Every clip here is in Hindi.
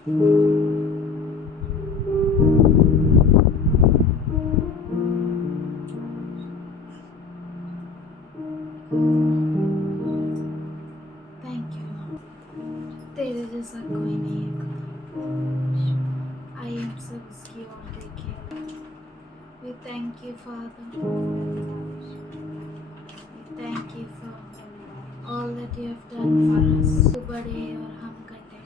थैंक यू लॉर्ड, तेरे जैसा कोई नहीं है खुदा। आइए हम सब उसकी ओर देखें। We thank you, Father. We thank you for all that you have done for us. तू बड़े और हम घटे।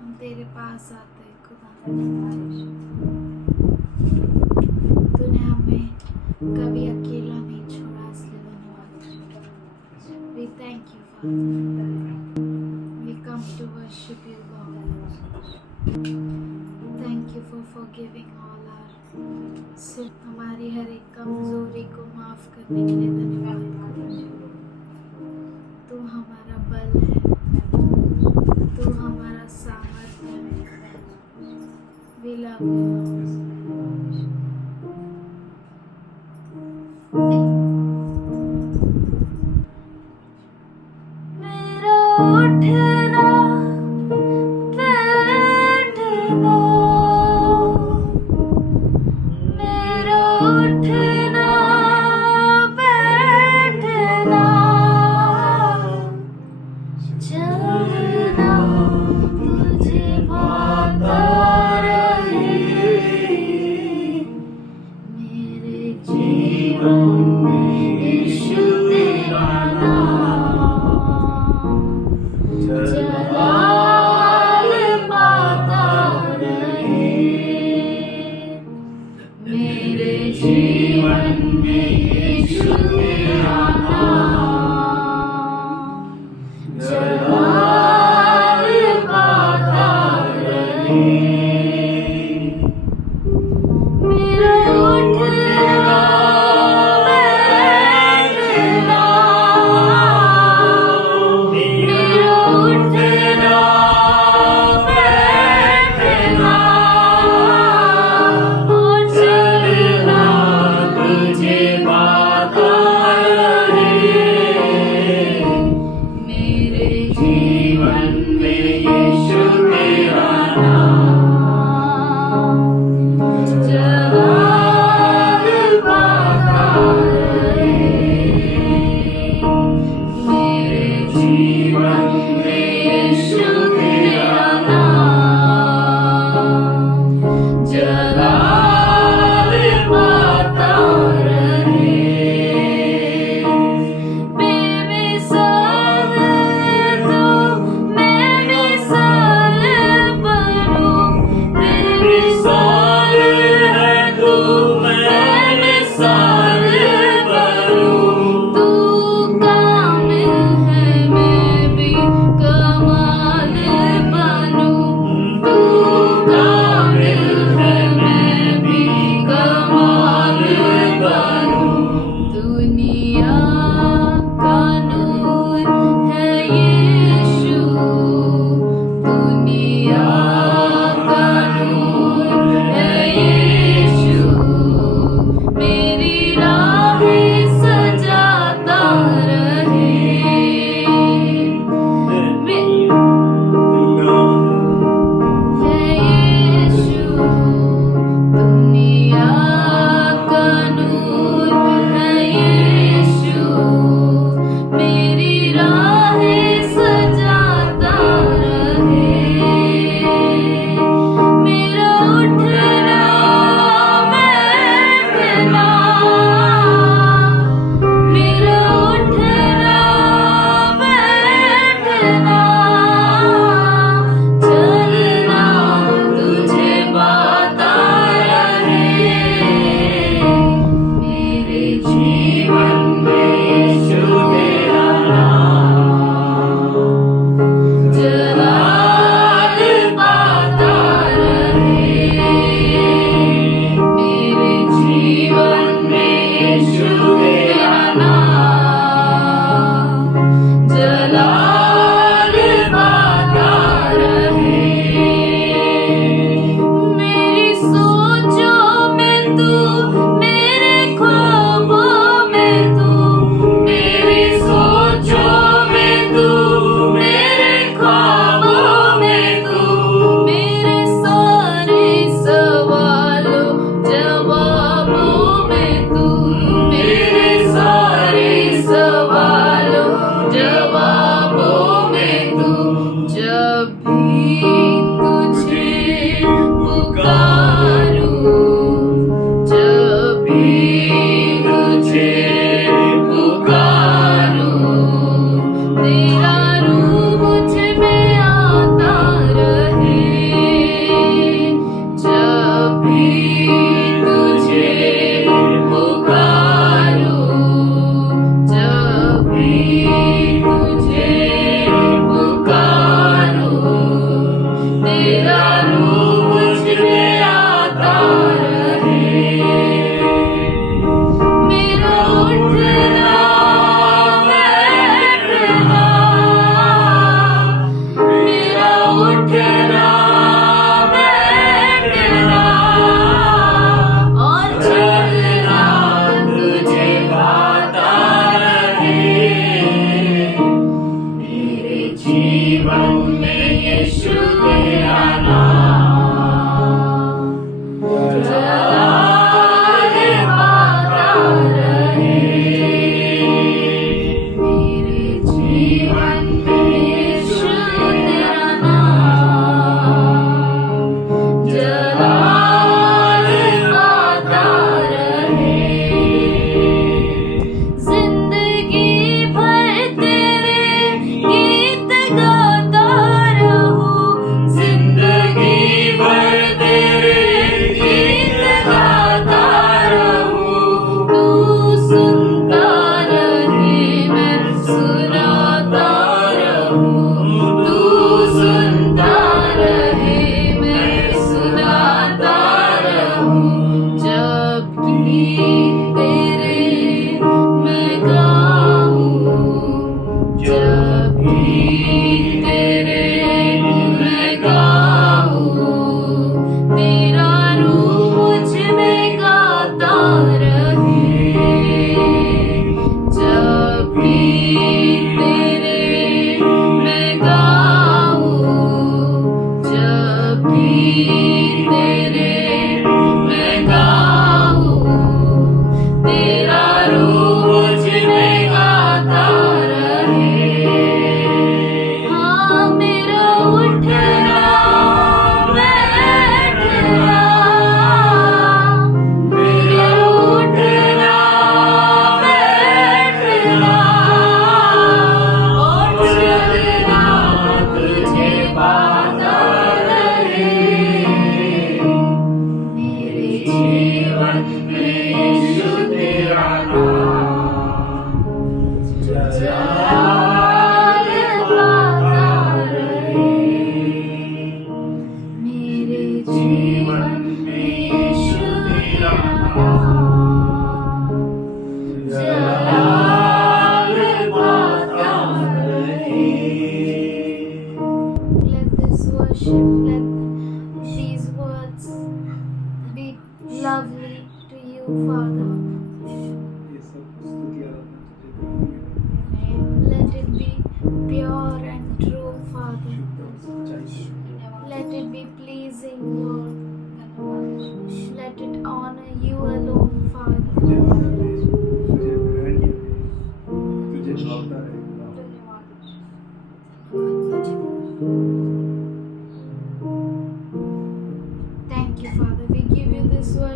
हम तेरे पास आते हैं खुदा। तूने हमें कभी अकेला नहीं छोड़ा, इसलिए धन्यवाद। We thank you, Father. We come to worship you, Lord. Thank you for forgiving all our sin. हमारी हर एक कमजोरी को माफ करने के लिए धन्यवाद। तू हमारा बल है, तू हमारा सामर्थ्य है। We love you, Lord. मेरा उठना बैठना, मेरा उठना बैठना, चलना तुझे भाता रहे। मेरे जीवन में यीशु तेरा जलाल पाता रहे। मेरे जीवन में यीशु तेरा नाम जलाल पाता रहे। मेरा उठना बैठना, मेरा उठना बैठना और चलना तुझे पाता रहे। मेरे जीवन में यीशु तेरा नाम जलाल पाता रहे। मेरे जीवन में यीशु तेरा नाम जलाल पाता रहे। बेमिसाल तू, मैं मिसाल बनूं। बेमिसाल है तू, मैं मिसाल बनूं। तू कामिल है, मैं भी कमाल बनूं। तू कामिल है, मैं भी कमाल बनूं। दुनिया का नूर है यीशु, दुनिया का नूर है यीशु। मेरी राहें सजाता रहे। है यीशु, दुनिया का नूर है यीशु। मेरी राहें सजाता रहे। मेरा उठना बैठना, मेरा उठना बैठना, चलना तुझे पाता रहे। मेरे जीवन में यीशु तेरा नाम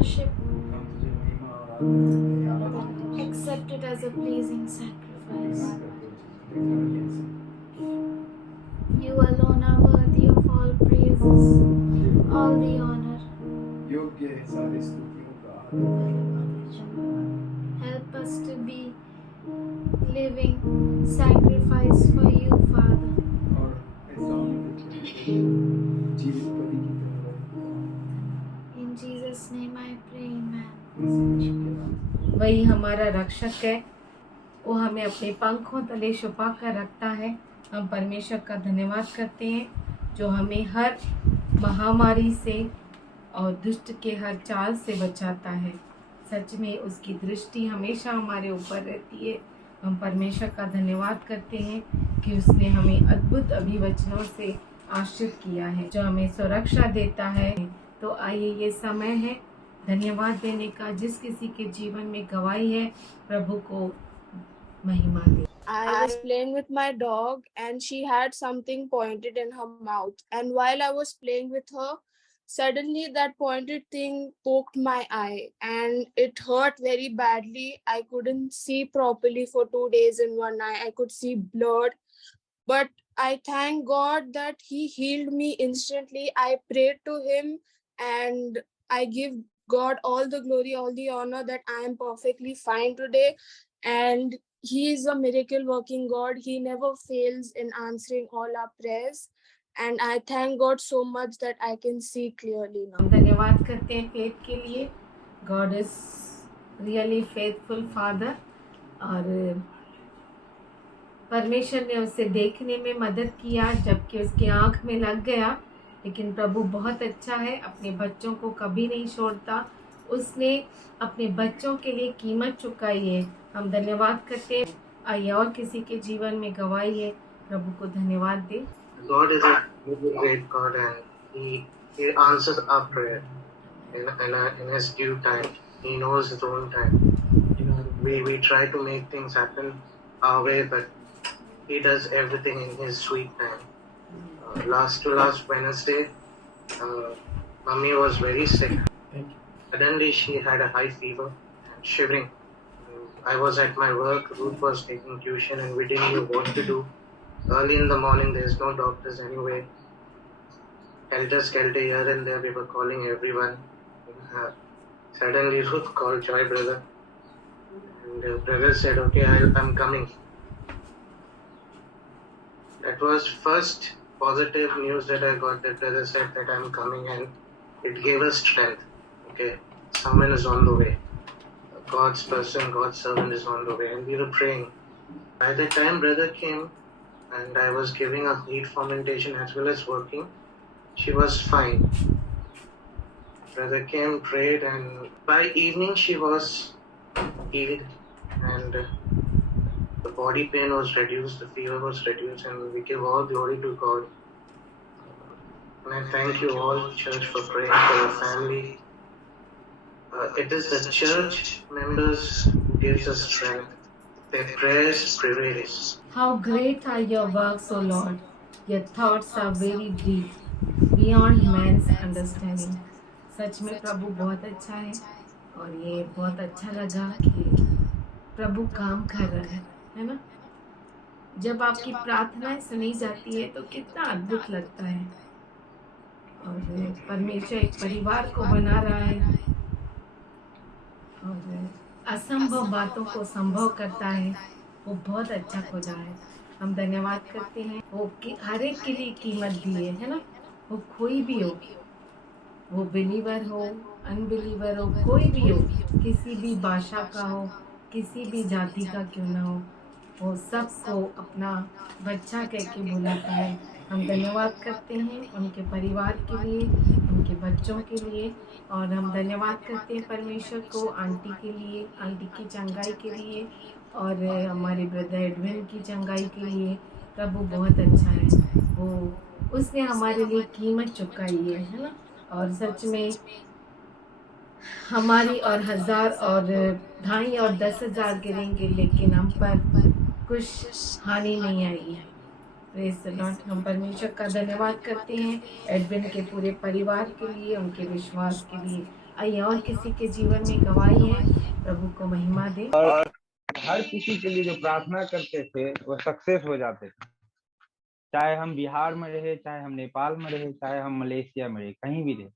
worship. हम तुझे महिमा और आदर करते हैं। Accept it as a pleasing sacrifice. महिमा करते हैं तुझे, देखा है ऐसे। You alone are worthy of all praises, all the honor. योग्य है सारी स्तुतियों का आदर। Help us to be living sacrifice for you, Father. और ऐसा होने देते हैं कि जीवित बलि की तरह रहे। In Jesus' name I pray, amen. मसीह यीशु के नाम। वही हमारा रक्षक है, वो हमें अपने पंखों तले छुपा कर रखता है। हम परमेश्वर का धन्यवाद करते हैं जो हमें हर महामारी से और दुष्ट के हर चाल से बचाता है। सच में उसकी दृष्टि हमेशा हमारे ऊपर रहती है। हम परमेश्वर का धन्यवाद करते हैं कि उसने हमें अद्भुत अभिवचनों से आशीर्वाद किया है, जो हमें सुरक्षा देता है। तो आइए, ये समय है धन्यवाद देने का। जिस किसी के जीवन में गवाही है, प्रभु को महिमा दे। I was playing with my dog and she had something pointed in her mouth. And while I was playing with her, suddenly that pointed thing poked my eye and it hurt very badly. I couldn't see properly for 2 days in one eye. I could see blood. But I thank God that He healed me instantly. I prayed to Him and I give God all the glory, all the honor that I am perfectly fine today. And He is a miracle working God. He never fails in answering all our prayers. And I thank God so much that I can see clearly now. हम धन्यवाद करते हैं फेथ के लिए। God is really faithful father. और परमेश्वर ने उसे देखने में मदद किया जबकि उसकी आंख में लग गया, लेकिन प्रभु बहुत अच्छा है, अपने बच्चों को कभी नहीं छोड़ता। उसने अपने बच्चों के लिए कीमत चुकाई है। हम धन्यवाद करते हैं। आइए, और किसी के जीवन में गवाही है, प्रभु को धन्यवाद दें। God is a really great God and He answers our prayer in His due time. He knows His own time. We try to make things happen our way, but He does everything in His sweet time. Last Wednesday, Mummy was very sick. Suddenly she had a high fever and shivering. I was at my work, Ruth was taking tuition and we didn't know what to do. Early in the morning, there's no doctors anyway. Helter-skelter here and there, we were calling everyone. Suddenly Ruth called Joy brother. And brother said, okay, I'm coming. That was first positive news that I got, that brother said that I'm coming, and it gave us strength. Okay, someone is on the way. God's person, God's servant is on the way, and we were praying. By the time brother came, and I was giving a heat fermentation as well as working, she was fine. Brother came, prayed, and by evening she was healed, and the body pain was reduced, the fever was reduced, and we give all glory to God. And I thank you all, church, for praying for your family. It is the church members who gives us strength. Their prayers prevails. How great are your works, O Lord! Your thoughts are very deep, beyond man's understanding. सच में प्रभु बहुत अच्छा है और ये बहुत अच्छा लगा कि प्रभु काम कर रहा है ना। जब आपकी प्रार्थनाएं सुनी जाती है तो कितना अद्भुत लगता है। और परमेश्वर एक परिवार को बना रहा है और असंभव बातों को संभव करता है। वो बहुत अच्छा खुदा है। हम धन्यवाद करते हैं। वो हर एक के लिए कीमत दी है ना। वो कोई भी हो, वो बिलीवर हो, अनबिलीवर हो, कोई भी हो, किसी भी भाषा का हो, किसी भी जाति का क्यों ना हो, वो सबको अपना बच्चा कह के बुलाता है। हम धन्यवाद करते हैं उनके परिवार के लिए, उनके बच्चों के लिए, और हम धन्यवाद करते हैं परमेश्वर को आंटी के लिए, आंटी की चंगाई के लिए, और हमारे ब्रदर एडविन की चंगाई के लिए। प्रभु बहुत अच्छा है। वो उसने हमारे लिए कीमत चुकाई है ना। और सच में हमारी और 1000 और 2,500 और 10,000 गिरेंगे, लेकिन हम पर कुछ हानि नहीं आई है। Praise the Lord. हम परमेश्वर का धन्यवाद करते हैं एडविन के पूरे परिवार के लिए, उनके विश्वास के लिए, आइए और किसी के जीवन में गवाही है, प्रभु को महिमा दे। और हर किसी के लिए जो प्रार्थना करते थे वो सक्सेस हो जाते थे, चाहे हम बिहार में रहे, चाहे हम नेपाल में रहे, चाहे हम मलेशिया में रहे, कहीं भी रहे।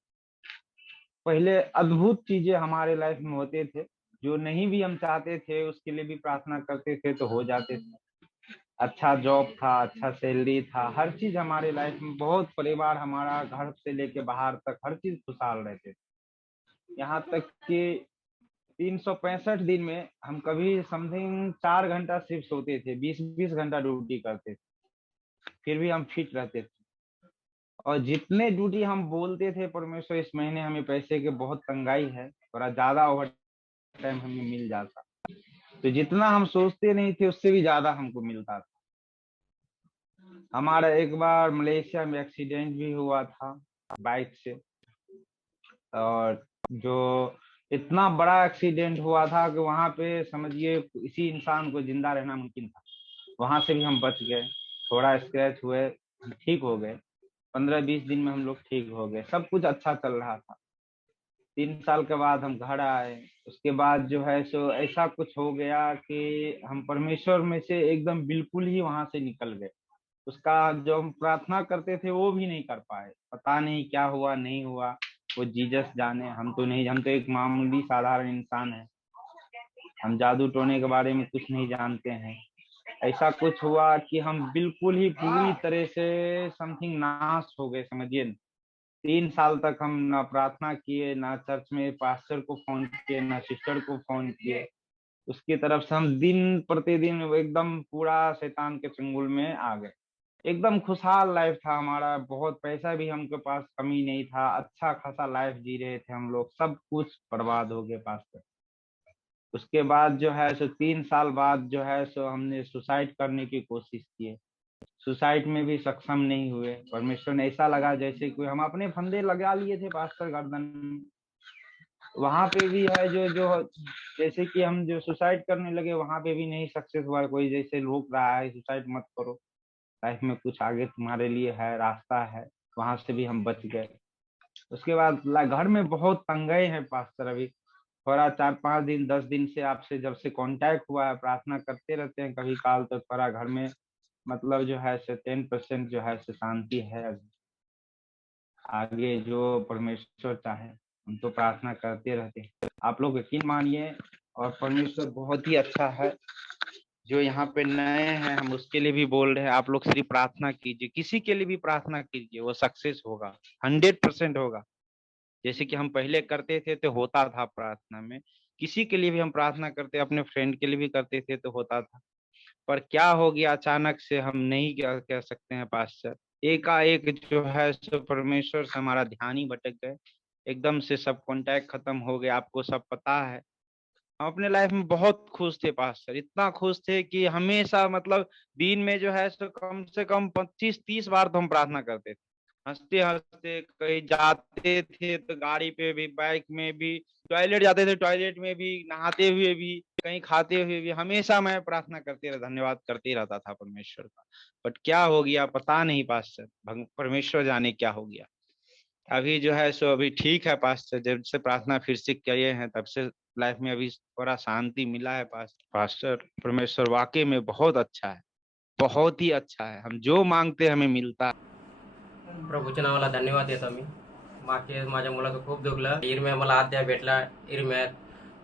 पहले अद्भुत चीजें हमारे लाइफ में होते थे, जो नहीं भी हम चाहते थे उसके लिए भी प्रार्थना करते थे तो हो जाते थे। अच्छा जॉब था, अच्छा सैलरी था, हर चीज हमारे लाइफ में, बहुत परिवार हमारा घर से लेके बाहर तक हर चीज खुशहाल रहते थे। यहाँ तक कि 365 दिन में हम कभी समथिंग 4 घंटा सिर्फ सोते थे, 20-20 घंटा ड्यूटी करते थे, फिर भी हम फिट रहते थे। और जितने ड्यूटी हम बोलते थे परमेश्वर इस महीने हमें पैसे के बहुत तंगाई है, थोड़ा ज्यादा ओवर टाइम हमें मिल जाता, तो जितना हम सोचते नहीं थे उससे भी ज्यादा हमको मिलता था। हमारा एक बार मलेशिया में एक्सीडेंट भी हुआ था बाइक से, और जो इतना बड़ा एक्सीडेंट हुआ था कि वहां पे समझिए इसी इंसान को जिंदा रहना मुमकिन था। वहां से भी हम बच गए, थोड़ा स्क्रैच हुए, ठीक हो गए। 15-20 दिन में हम लोग ठीक हो गए, सब कुछ अच्छा चल रहा था। 3 साल के बाद हम घर आए, उसके बाद जो है सो ऐसा कुछ हो गया कि हम परमेश्वर में से एकदम बिल्कुल ही वहां से निकल गए। उसका जो हम प्रार्थना करते थे वो भी नहीं कर पाए, पता नहीं क्या हुआ नहीं हुआ, वो जीसस जाने, हम तो नहीं, हम तो एक मामूली साधारण इंसान है, हम जादू टोने के बारे में कुछ नहीं जानते हैं। ऐसा कुछ हुआ कि हम बिल्कुल ही पूरी तरह से समथिंग नाश हो गए, समझिए। 3 साल तक हम ना प्रार्थना किए, ना चर्च में पास्टर को फोन किए, ना सिस्टर को फोन किए। उसकी तरफ से हम दिन प्रतिदिन एकदम पूरा शैतान के चंगुल में आ गए। एकदम खुशहाल लाइफ था हमारा, बहुत पैसा भी हमके पास कमी नहीं था, अच्छा खासा लाइफ जी रहे थे हम लोग, सब कुछ बर्बाद हो गए पास्टर। उसके बाद जो है सो 3 साल बाद जो है सो हमने सुसाइड करने की कोशिश की, सुसाइड में भी सक्षम नहीं हुए। परमेश्वर ने ऐसा लगा जैसे कोई हम अपने फंदे लगा लिए थे पास्टर गर्दन में। वहां पे भी है जो जो जैसे कि हम जो सुसाइड करने लगे वहां पे भी नहीं सक्सेस हुआ, कोई जैसे रोक रहा है सुसाइड मत करो, लाइफ में कुछ आगे तुम्हारे लिए है, रास्ता है, वहां से भी हम बच गए। उसके बाद घर में बहुत तंगे हैं पास्टर, अभी थोड़ा 4-5 दिन 10 दिन से आपसे जब से कांटेक्ट हुआ है, प्रार्थना करते रहते हैं कभी काल, तो थोड़ा घर में मतलब जो है से 10% जो है से शांति है। आगे जो परमेश्वर चाहे, हम तो प्रार्थना करते रहते हैं, आप लोग यकीन मानिए। और परमेश्वर बहुत ही अच्छा है। जो यहाँ पे नए हैं हम उसके लिए भी बोल रहे हैं, आप लोग सिर्फ प्रार्थना कीजिए, किसी के लिए भी प्रार्थना कीजिए, वो सक्सेस होगा, 100% होगा। जैसे कि हम पहले करते थे तो होता था प्रार्थना में, किसी के लिए भी हम प्रार्थना करते, अपने फ्रेंड के लिए भी करते थे तो होता था। पर क्या हो गया अचानक से हम नहीं क्या कह सकते हैं पास्टर, एकाएक जो है सो परमेश्वर से हमारा ध्यान ही भटक गए, एकदम से सब कांटेक्ट खत्म हो गया, आपको सब पता है। हम अपने लाइफ में बहुत खुश थे पास्टर, इतना खुश थे कि हमेशा मतलब दिन में जो है सो कम से कम 25-30 बार तो हम प्रार्थना करते थे, हंसते हंसते कहीं जाते थे तो गाड़ी पे भी, बाइक में भी, टॉयलेट जाते थे टॉयलेट में भी, नहाते हुए भी, कहीं खाते हुए भी, हमेशा मैं प्रार्थना करते रहा, धन्यवाद करते रहता था परमेश्वर का। बट क्या हो गया पता नहीं पास्टर, परमेश्वर जाने क्या हो गया। अभी जो है सो अभी ठीक है पास्टर, जब से प्रार्थना फिर से किए हैं तब से लाइफ में अभी थोड़ा शांति मिला है पास्टर। परमेश्वर वाकई में बहुत अच्छा है, बहुत ही अच्छा है, हम जो मांगते हमें मिलता है। प्रभूच्या नावाला धन्यवाद देतो मी. मागे माझ्या मुलाचं खूप दुखलं, इरम्या मला अद्याप भेटला, इरम्यात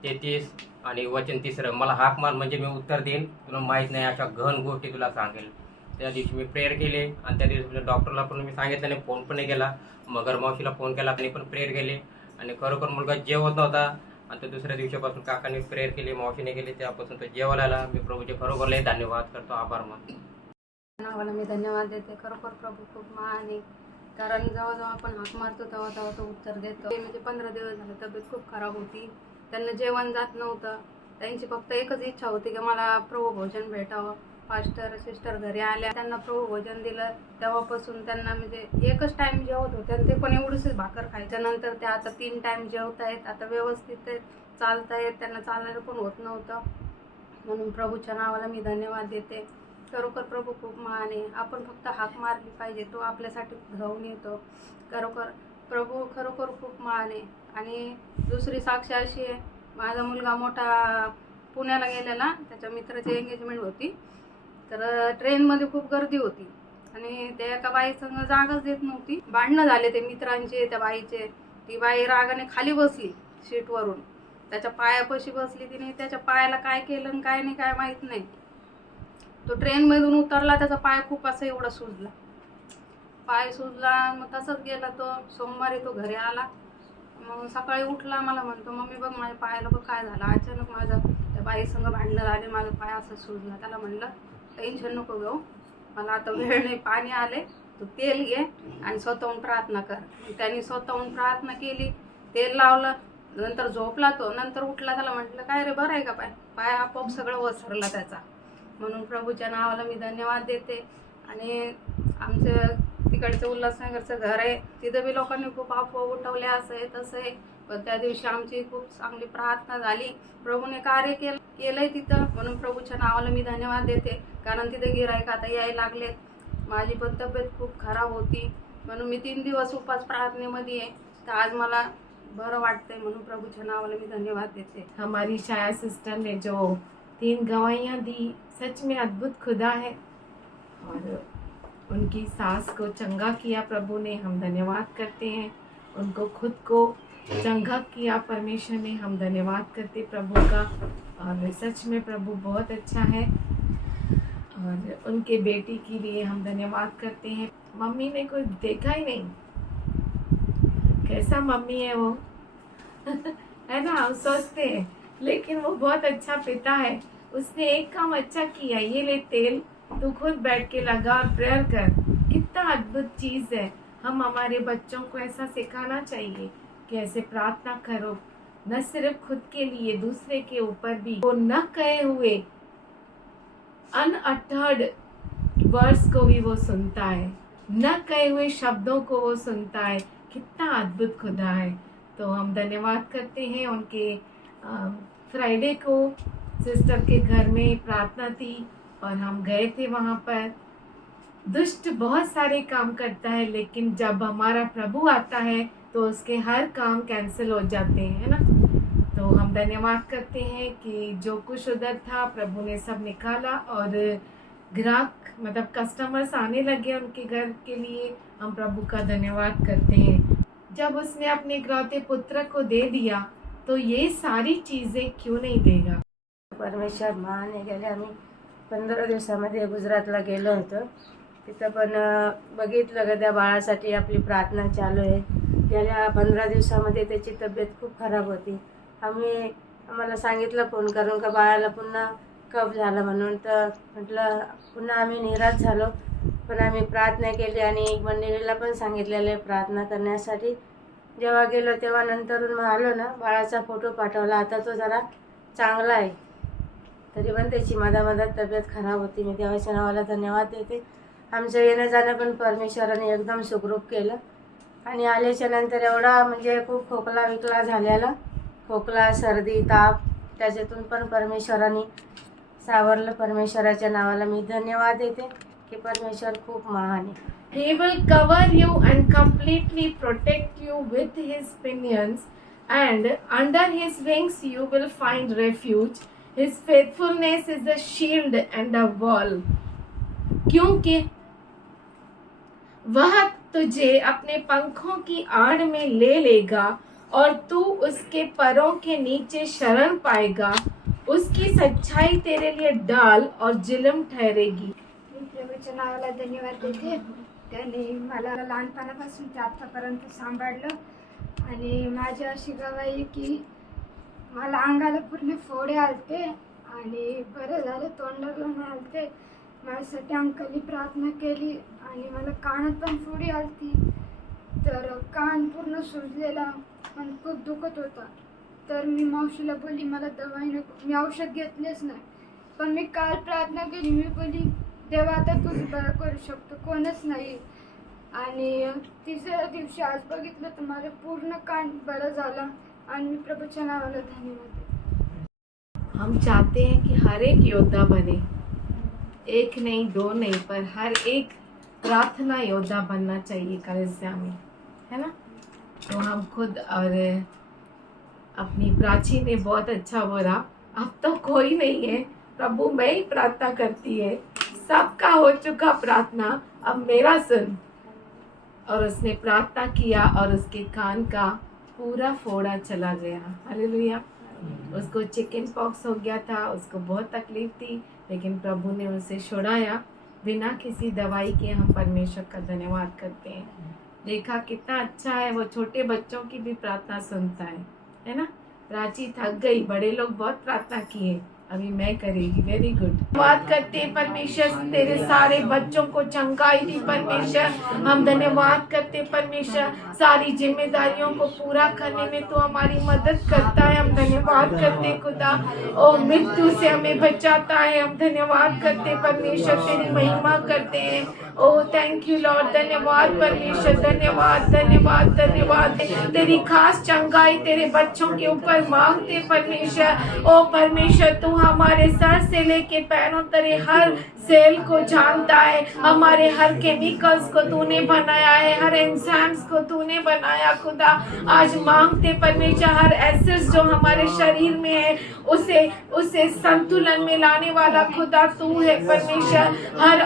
33 आणि वचन 3 मला हाक मार म्हणजे मी उत्तर देईन, तुला माहीत नाही अशा घन गोष्टी तुला सांगेल. त्या दिवशी मी प्रेयर केले आणि त्या दिवशी डॉक्टरला पण मी सांगितलं नाही, फोन पण नाही केला. मग मावशीला फोन केला, त्यांनी पण प्रेयर केले आणि खरोखर मुलगा जेवत नव्हता आणि तो दुसऱ्या दिवशीपासून काकांनी प्रेयर केली, मावशीने केली, त्यापासून तो जेवायला आला. मी प्रभूचे खरोखर लय धन्यवाद करतो, आभार मानतो. नावाला मी धन्यवाद देते. खरोखर प्रभू खूप महान आहे, कारण जेव्हा जेव्हा आपण हाक मारतो तेव्हा तेव्हा तो उत्तर देतो. ते म्हणजे 15 दिवस झाले तब्येत खूप खराब होती, त्यांना जेवण जात नव्हतं. त्यांची फक्त एकच इच्छा होती की मला प्रभू भोजन भेटावं. पास्टर सिस्टर घरी आल्या, त्यांना प्रभू भोजन दिलं, तेव्हापासून त्यांना म्हणजे एकच टाइम जेवत होते आणि ते पण एवढीच भाकर खायच्या नंतर ते आता 3 टाइम जेवतायत, आता व्यवस्थित चालतायत, त्यांना चालायला पण होत नव्हतं. म्हणून प्रभूच्या नावाला मी धन्यवाद देते. खरोखर प्रभू खूप महान आहे, आपण फक्त हाक मारली पाहिजे, तो आपल्यासाठी धावून येतो. खरोखर प्रभू खरोखर खूप महान आहे आणि दुसरी साक्ष अशी आहे, माझा मुलगा मोठा पुण्याला गेलेला, त्याच्या मित्राची एंगेजमेंट होती, तर ट्रेनमध्ये खूप गर्दी होती आणि त्या एका बाईसंग जागाच देत नव्हती. भांडणं झाले ते मित्रांचे, त्या बाईचे. ती बाई रागाने खाली बसली सीटवरून, त्याच्या पायापाशी बसली. तिने त्याच्या पायाला काय केलं आणि काय नाही काय माहीत नाही. तो ट्रेनमधून उतरला, त्याचा पाय खूप असं एवढा सुजला, पाय सुजला. मग तसंच गेला तो. सोमवारी तो घरी आला. मग सकाळी उठला, मला म्हणतो, मम्मी बघ माझ्या पायाला बघ काय झालं. अचानक माझं त्या बाईसंग भांडणं झाले, माझा पाय असं सुजला. त्याला म्हणलं टेन्शन नको घेऊ, मला आता वेळ नाही, पाणी आले, तू तेल घे आणि स्वतःहून प्रार्थना कर. त्यांनी स्वतःहून प्रार्थना केली, तेल लावलं, नंतर झोपला तो. नंतर उठला, त्याला म्हटलं काय रे बरं आहे का पाय? पाय आपोआप सगळं वसरला त्याचा. म्हणून प्रभूच्या नावाला मी धन्यवाद देते. आणि आमचं तिकडचं उल्हासनगरचं घर आहे, तिथं बी लोकांनी खूप अफवा उठवल्या, असं आहे तसं आहे. पण त्या दिवशी आमची खूप चांगली प्रार्थना झाली, प्रभूने कार्य केलंय तिथं. म्हणून प्रभूच्या नावाला मी धन्यवाद देते. कारण तिथे गिऱ्हाईक आता यायला लागलेत. माझी पण तब्येत खूप खराब होती, म्हणून मी 3 दिवस उपास प्रार्थनेमध्ये आहे. तर आज मला बरं वाटतंय, म्हणून प्रभूच्या नावाला मी धन्यवाद देते. हमारी छाया सिस्टर ने जो 3 गवाहियाँ दी, सच में अद्भुत खुदा है। और उनकी सास को चंगा किया प्रभु ने, हम धन्यवाद करते हैं। उनको खुद को चंगा किया परमेश्वर ने, हम धन्यवाद करते प्रभु का। और सच में प्रभु बहुत अच्छा है। और उनके बेटी के लिए हम धन्यवाद करते हैं। मम्मी ने कुछ देखा ही नहीं, कैसा मम्मी है वो है ना, हम सोचते हैं, लेकिन वो बहुत अच्छा पिता है। उसने एक काम अच्छा किया, ये ले तेल, तू खुद बैठ के लगा और प्रेयर कर। कितना अद्भुत चीज़ है। हम हमारे बच्चों को ऐसा सिखाना चाहिए कि ऐसे प्रार्थना करो, न सिर्फ खुद के लिए, दूसरे के ऊपर भी। वो न कहे हुए अनअटर्ड वर्ड्स को भी वो सुनता है, न कहे हुए शब्दों को वो सुनता है। कितना अद्भुत खुदा है। तो हम धन्यवाद करते हैं। उनके फ्राइडे को सिस्टर के घर में प्रार्थना थी और हम गए थे वहाँ पर। दुष्ट बहुत सारे काम करता है, लेकिन जब हमारा प्रभु आता है तो उसके हर काम कैंसिल हो जाते हैं, है ना। तो हम धन्यवाद करते हैं कि जो कुछ उधर था प्रभु ने सब निकाला और ग्राहक मतलब कस्टमर्स आने लगे उनके घर के लिए। हम प्रभु का धन्यवाद करते हैं। जब उसने अपने इकलौते पुत्र को दे दिया तो ये सारी चीज़ें क्यों नहीं देगा। परमेश्वर महान आहे. गेल्या आम्ही 15 दिवसामध्ये गुजरातला गेलो होतो. तिथं पण बघितलं का त्या बाळासाठी आपली प्रार्थना चालू आहे. गेल्या 15 दिवसामध्ये त्याची तब्येत खूप खराब होती. आम्हाला सांगितलं फोन करून का बाळाला पुन्हा कफ झाला म्हणून. तर म्हटलं पुन्हा आम्ही निराश झालो, पण आम्ही प्रार्थना केली आणि मंडळीला पण सांगितलेलं प्रार्थना करण्यासाठी. जेव्हा गेलो तेव्हा नंतरून मग आलो ना, बाळाचा फोटो पाठवला. आता तो जरा चांगला आहे, तरी पण त्याची मधामधात तब्येत खराब होती. मी देवाच्या नावाला धन्यवाद देते. आमचं येणं जाणं पण परमेश्वराने एकदम सुखरूप केलं. आणि आल्याच्या नंतर एवढा म्हणजे खूप खोकला विकला झालेला, खोकला सर्दी ताप, त्याच्यातून पण परमेश्वराने सावरलं. परमेश्वराच्या नावाला मी धन्यवाद देते की परमेश्वर खूप महान आहे. He will cover you and completely protect you with his pinions, and under his wings you will find refuge. His faithfulness is a shield and a wall. क्योंकि वह तुझे अपने पंखों की आड़ में ले लेगा और तू उसके परों के नीचे शरण पाएगा. उसकी सच्चाई तेरे लिए ढाल और जिलम ठहरेगी. मी प्रभूच्या नावाला धन्यवाद देते. त्याने मला लहानपणापासून ते आत्तापर्यंत सांभाळलं. आणि माझी अशी गवाही की मला अंगाला पूर्ण फोडे आलते आणि बरं झालं, तोंडाला नाही आलते. माझ्यासाठी अंकलनी प्रार्थना केली आणि मला कानात पण फोडी आलती. तर कान पूर्ण सुजलेला पण खूप दुखत होता. तर मी मावशीला बोलली मला दवाई नको, मी औषध घेतलेच नाही. पण मी काल प्रार्थना केली, मी बोलली देवा आता तूच बरं करू शकतो, कोणच नाही. आणि तिसऱ्या दिवशी आज बघितलं तर माझं पूर्ण कान बरं झाला आणि मी प्रभूच्या नावाला धन्यवाद देते. हम चाहते हैं कि हर एक योद्धा बने, एक नहीं दो नहीं, पर हर एक प्रार्थना योद्धा बनना चाहिए कलीसिया में, है ना। तो हम खुद और अपनी प्राची ने बहुत अच्छा बोला, अब तो कोई नहीं है प्रभु, मैं ही प्रार्थना करती है, सबका हो चुका प्रार्थना, अब मेरा सुन। और उसने प्रार्थना किया और उसके कान का पूरा फोड़ा चला गया। हालेलुया। उसको चिकन पॉक्स हो गया था, उसको बहुत तकलीफ थी, लेकिन प्रभु ने उसे छुड़ाया बिना किसी दवाई के। हम परमेश्वर का धन्यवाद करते हैं। देखा कितना अच्छा है, वो छोटे बच्चों की भी प्रार्थना सुनता है ना। प्राची थक गई, बड़े लोग बहुत प्रार्थना किए, अभी मैं करेगी। Very good. धन्यवाद करते हैं परमेश्वर, तेरे सारे बच्चों को चंगाई दी परमेश्वर। हम धन्यवाद करते हैं परमेश्वर, सारी जिम्मेदारियों को पूरा करने में तो हमारी मदद करता है। हम धन्यवाद करते हैं खुदा, ओ मृत्यु से हमें बचाता है। हम धन्यवाद करते हैं परमेश्वर, तेरी महिमा करते हैं। ओ थैंक यू लॉर्ड, धन्यवाद परमेश्वर, धन्यवाद धन्यवाद धन्यवाद। तेरी खास चंगाई तेरे बच्चों के ऊपर मांगते परमेश्वर। ओ परमेश्वर, तू हमारे सर से लेके पैरों तले हर सेल को जानता है, हमारे हर केमिकल्स को तूने बनाया है, हर एंजाइम्स को तूने बनाया खुदा। आज मांगते परमेश्वर, हर एसिड्स जो हमारे शरीर में है उसे संतुलन में लाने वाला खुदा तू है परमेश्वर। हर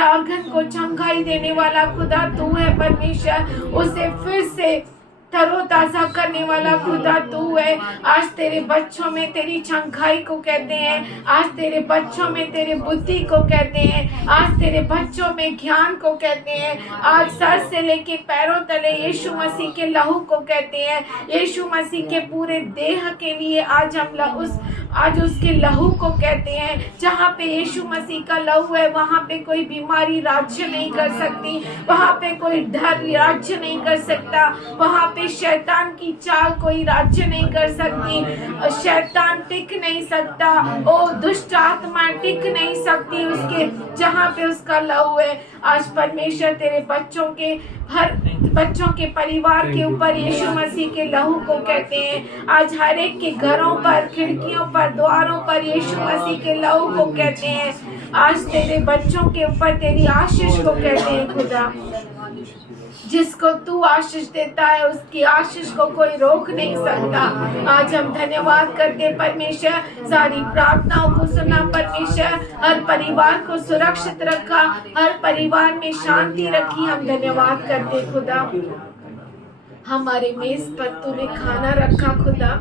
ऑर्गन को चंगाई देने वाला खुदा तू है परमेश्वर। उसे फिर से तरोताजा करने वाला खुदा तू है। आज तेरे बच्चों में तेरी चंगाई को कहते हैं, आज तेरे बच्चों में तेरे बुद्धि को कहते हैं, आज तेरे बच्चों में ज्ञान को कहते हैं। आज सर से लेके पैरों तले यीशु मसीह के लहू को कहते हैं। यीशु मसीह के पूरे देह के लिए आज उसके लहू को कहते हैं। जहाँ पे यीशु मसीह का लहू है वहाँ पे कोई बीमारी राज्य नहीं कर सकती, वहाँ पे कोई डर राज्य नहीं कर सकता, वहाँ पे शैतान की चाल कोई राज्य नहीं कर सकती। शैतान टिक नहीं सकता, ओ दुष्ट आत्मा टिक नहीं सकती उसके जहाँ पे उसका लहू है। आज परमेश्वर तेरे हर बच्चों के परिवार के ऊपर यीशु मसीह के लहू को कहते हैं। आज हर एक के घरों पर, खिड़कियों पर, द्वारों पर यीशु मसीह के लहू को कहते हैं। आज तेरे बच्चों के ऊपर तेरी आशीष को कहते हैं खुदा। जिसको तू आशीष देता है उसकी आशीष को कोई रोक नहीं सकता। आज हम धन्यवाद करते परमेश्वर, सारी प्रार्थनाओं को सुना परमेश्वर, हर परिवार को सुरक्षित रखा, हर परिवार में शांति रखी। हम धन्यवाद करते खुदा। हमारे मेज पर तूने खाना रखा खुदा,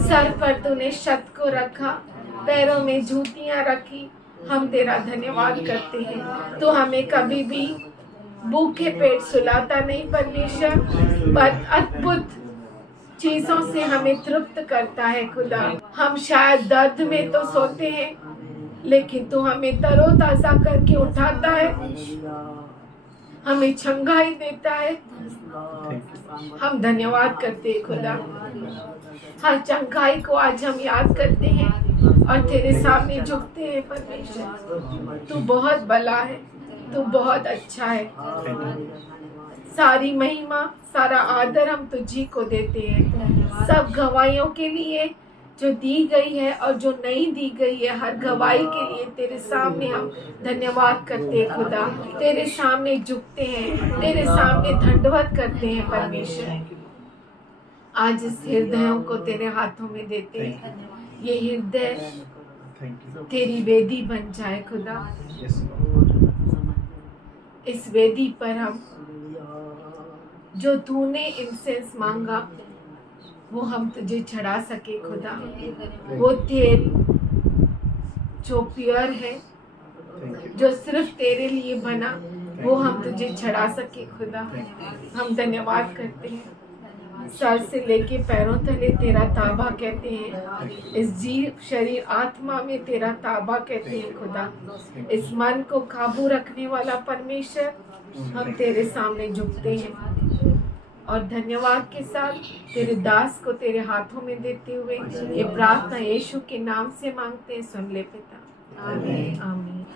सर पर तूने शत को रखा, पैरों में जूतियां रखी। हम तेरा धन्यवाद करते हैं। तू हमें कभी भी भूखे पेट सुलाता नहीं परमेश्वर, पर अद्भुत चीजों से हमें तृप्त करता है खुदा। हम शायद दर्द में तो सोते हैं, लेकिन तू हमें तरोताजा करके उठाता है, हमें चंगाई देता है। हम धन्यवाद करते हैं खुदा। हर चंगाई को आज हम याद करते हैं और तेरे सामने झुकते हैं परमेश्वर। तू बहुत भला है, तू बहुत अच्छा है। सारी महिमा, सारा आदर हम तुझी को देते हैं। सब गवाहियों के लिए जो दी गई है और जो नहीं दी गई है, हर गवाही के लिए तेरे सामने हम धन्यवाद करते हैं खुदा। तेरे सामने झुकते हैं, तेरे सामने दंडवत करते हैं परमेश्वर। आज इस हृदयों को तेरे हाथों में देते हैं। ये हृदय तेरी वेदी बन जाए खुदा। इस वेदी पर हम जो तूने इंसेंस मांगा वो हम तुझे चढ़ा सके खुदा। वो तेल जो प्योर है, जो सिर्फ तेरे लिए बना, वो हम तुझे चढ़ा सके खुदा। हम धन्यवाद करते हैं। सर से लेके पैरों तले तेरा ताबा कहते हैं। इस जीव शरीर आत्मा में तेरा ताबा कहते हैं खुदा। इस मन को काबू रखने वाला परमेश्वर, हम तेरे सामने झुकते हैं और धन्यवाद के साथ तेरे दास को तेरे हाथों में देते हुए ये प्रार्थना यीशु के नाम से मांगते हैं। सुन ले पिता। आमीन आमीन।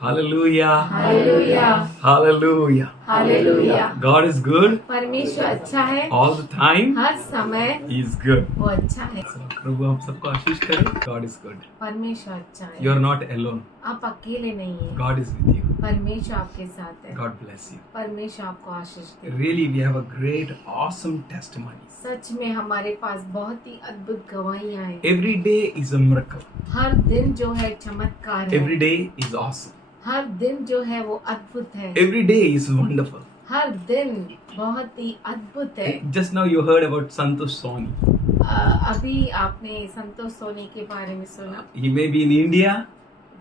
Hallelujah. Hallelujah Hallelujah. Hallelujah. God is good परमेश्वर अच्छा है, all the time. हर समय He is good. वो अच्छा है। प्रभु आप सबको आशीष करे. God is good. परमेश्वर अच्छा है, You are not alone. आप अकेले नहीं हैं। God is with you. परमेश्वर आपके साथ है। God bless you. परमेश्वर आपको आशीष दे। Really, we have a great, awesome testimonies. सच में हमारे पास बहुत ही अद्भुत गवाहियाँ हैं। Every day is a miracle. हर दिन जो है चमत्कार है। Every day is awesome. हर दिन जो है वो अद्भुत है। Every day is wonderful. हर दिन बहुत ही अद्भुत है। Just now you heard about Santosh Soni. अभी आपने संतोष सोनी के बारे में सुना। He may be in India.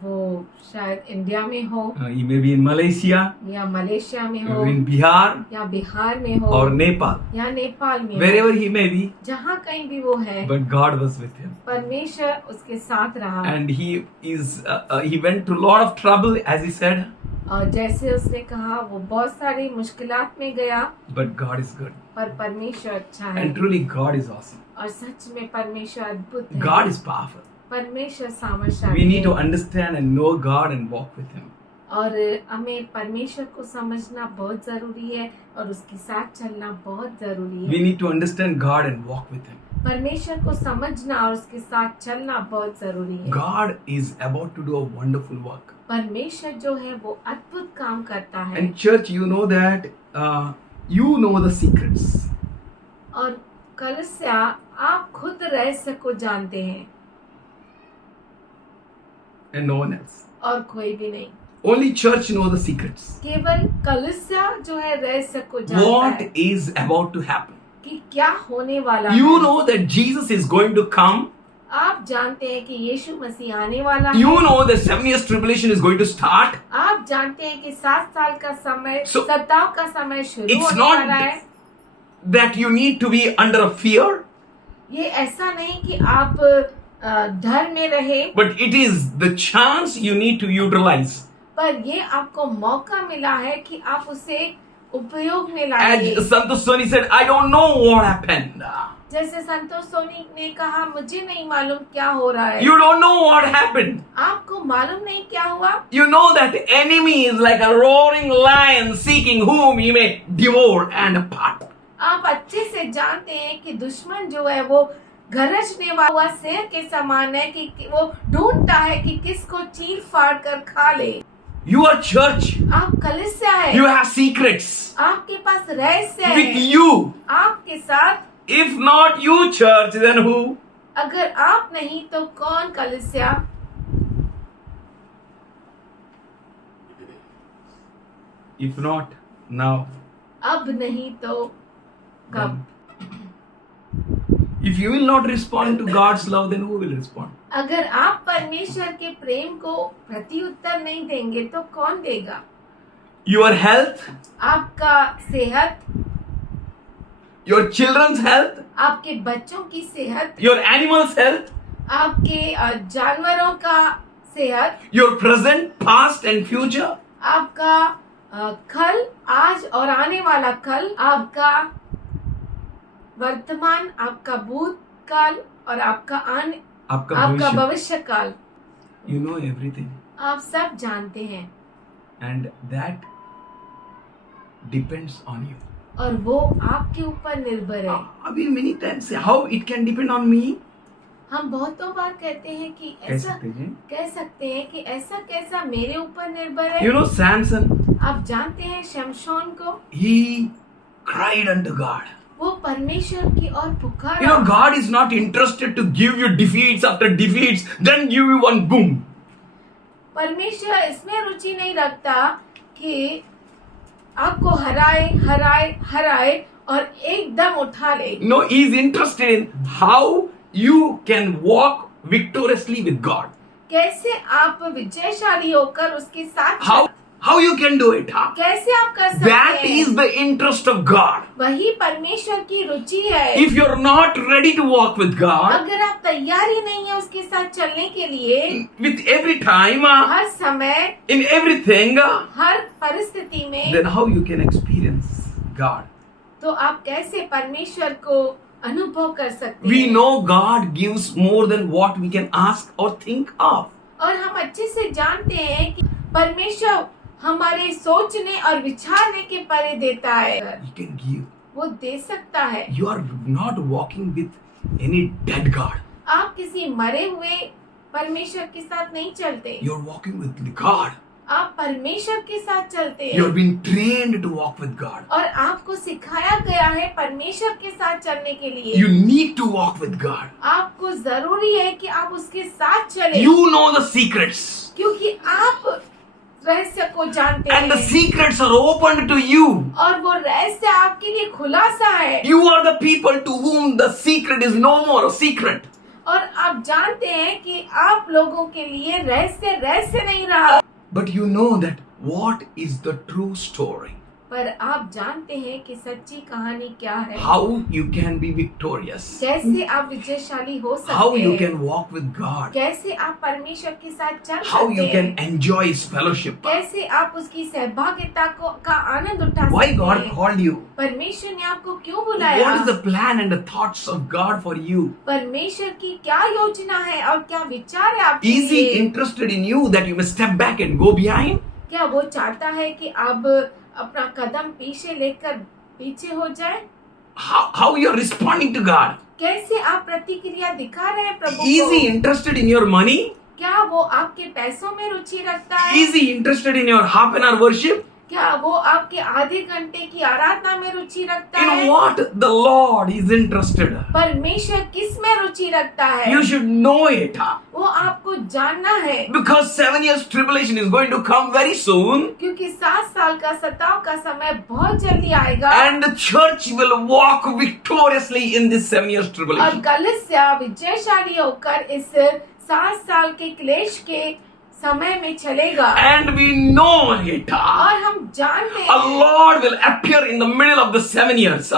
वो शायद इंडिया में हो, He may be in Malaysia. या मलेशिया में हो, In Bihar. या बिहार में हो, Or Nepal. या नेपाल में हो। Wherever he may be. जहाँ कहीं भी वो है, But God was with him. परमेश्वर उसके साथ रहा। And he went through a lot of trouble, as he said. और जैसे उसने कहा वो बहुत सारी मुश्किलात में गया, But God is good. पर परमेश्वर अच्छा है। And truly God is awesome. और सच में परमेश्वर अद्भुत है। God is powerful. परमेश्वर सामर्थ्यशाली We need to है। understand and know God and walk with him. और हमें परमेश्वर को समझना बहुत जरूरी है और उसके साथ चलना बहुत जरूरी We है। need to understand God and walk with him. परमेश्वर को समझना और उसके साथ चलना बहुत जरूरी है। God is about to do a wonderful work. परमेश्वर जो है वो अद्भुत काम करता है। And church, you know that you know the secrets. और कलीसिया आप खुद रहस्य को जानते हैं And no one else. और कोई भी नहीं। Only church know the secrets. केवल कलीसिया जो है रहस्य को जानता What है is about to happen. कि क्या होने वाला You है। know that Jesus is going to come. आप जानते हैं कि यीशु मसीह आने वाला है। You know that 7 years tribulation is going to start. आप जानते हैं कि 7 साल का समय, So, सताव का समय शुरू It's होने not वाला है। that you need to be under a fear, ये ऐसा नहीं कि आप डर में रहे, but it is the chance you need to utilize. पर ये आपको मौका मिला है कि आप उसे उपयोग में लाइए। As Santosh Soni said, I don't know what happened. जैसे संतोष सोनी ने कहा, मुझे नहीं मालूम क्या हो रहा है। You don't know what happened. आपको मालूम नहीं क्या हुआ। You know that the enemy is like a roaring lion seeking whom he may devour and part. आप अच्छे से जानते हैं कि दुश्मन जो है वो गरजने वाला शेर के समान है कि वो ढूंढता है कि किसको चीर फाड़ कर खा ले। You are church. आप कलीसिया है। You have secrets आपके पास रहस्य with है you. आपके साथ। If not you, church, then who? अगर आप नहीं तो कौन कलीसिया। If not now, अब नहीं तो कब। if you will not respond to God's love, then who will respond? अगर आप परमेश्वर के प्रेम को प्रत्युत्तर नहीं देंगे तो कौन देगा। Your health, आपका सेहत, your children's health, आपके बच्चों की सेहत, your animals' health, आपके जानवरों का सेहत, your present, past and future, आपका कल, आज और आने वाला कल, आपका वर्तमान, आपका भूतकाल और आपका आपका भविष्य काल। You know everything. आप सब जानते हैं And that depends on you. और वो आपके ऊपर निर्भर है। I mean, many times say, how it can depend on me? हम बहुतों बार कहते हैं कि ऐसा कह सकते हैं कि ऐसा कैसा मेरे ऊपर निर्भर है। You know Samson, आप जानते हैं शमशोन को, he cried unto God. वो परमेश्वर की ओर पुकारा। You know, God is not interested to give you defeats after defeats, then give you one boom. परमेश्वर इसमें रुचि नहीं रखता कि आपको हराए हराए हराए और एकदम उठा ले। No, he is interested in how you can walk victoriously with God. कैसे आप विजयशाली होकर उसके साथ How you can do it? Huh? कैसे आप कर सकते That हैं। is the interest of God. वही परमेश्वर की रुचि है। If you're not ready to walk with God, अगर आप तैयार ही नहीं है उसके साथ चलने के लिए, with every time, हर समय, in everything, हर परिस्थिति में, then how you can experience God? तो आप कैसे परमेश्वर को अनुभव कर सकते We हैं। know God gives more than what we can ask or think of. और हम अच्छे से जानते हैं कि परमेश्वर हमारे सोचने और विचारने के परे देता है। He can give. वो दे सकता है। You are not walking with any dead God. आप किसी मरे हुए परमेश्वर के साथ नहीं चलते, You are walking with God. आप परमेश्वर के साथ चलते You हैं are being trained to walk with God. और आपको सिखाया गया है परमेश्वर के साथ चलने के लिए। You need to walk with God. आपको जरूरी है कि आप उसके साथ चले, You know the secrets. क्योंकि आप रहस्य को जानते And the हैं secrets are opened to you. और वो रहस्य आपके लिए खुलासा है। You are the people to whom the secret is no more a secret. और आप जानते हैं कि आप लोगों के लिए रहस्य नहीं रहा, But you know that what is the true story. पर आप जानते हैं कि सच्ची कहानी क्या है, How you can be victorious. कैसे आप विजयशाली हो How सकते you हैं, can walk with God. कैसे आप परमेश्वर के साथ चल How you सकते can हैं, enjoy His fellowship. कैसे आप उसकी सहभागिता का आनंद उठा Why सकते God हैं। called you? परमेश्वर ने आपको क्यों What बुलाया, is the plan and the thoughts of God for you? परमेश्वर की क्या योजना है और क्या विचार है आपके Is He लिए। interested in you that you may step back and go behind? क्या वो चाहता है कि आप अपना कदम पीछे लेकर पीछे हो जाए। How you are responding to God? कैसे आप प्रतिक्रिया दिखा रहे हैं प्रभु Is He को। interested in your money? क्या वो आपके पैसों में रुचि रखता है, Is He interested in your half an hour worship? क्या वो आपके आधे घंटे की आराधना में रुचि रखता In है। what the Lord is interested. परमेश्वर किस में रुचि रखता है, You should know it. वो आपको जानना है, Because 7 years tribulation is going to come very soon. क्योंकि 7 साल का सताव का समय बहुत जल्दी आएगा And the church will walk victoriously in this 7 years और tribulation. कलीसिया विजयशाली होकर इस 7 साल के क्लेश के समय में चलेगा। And we know it. और हम जानते A हैं Lord will appear in the middle of the 7 years.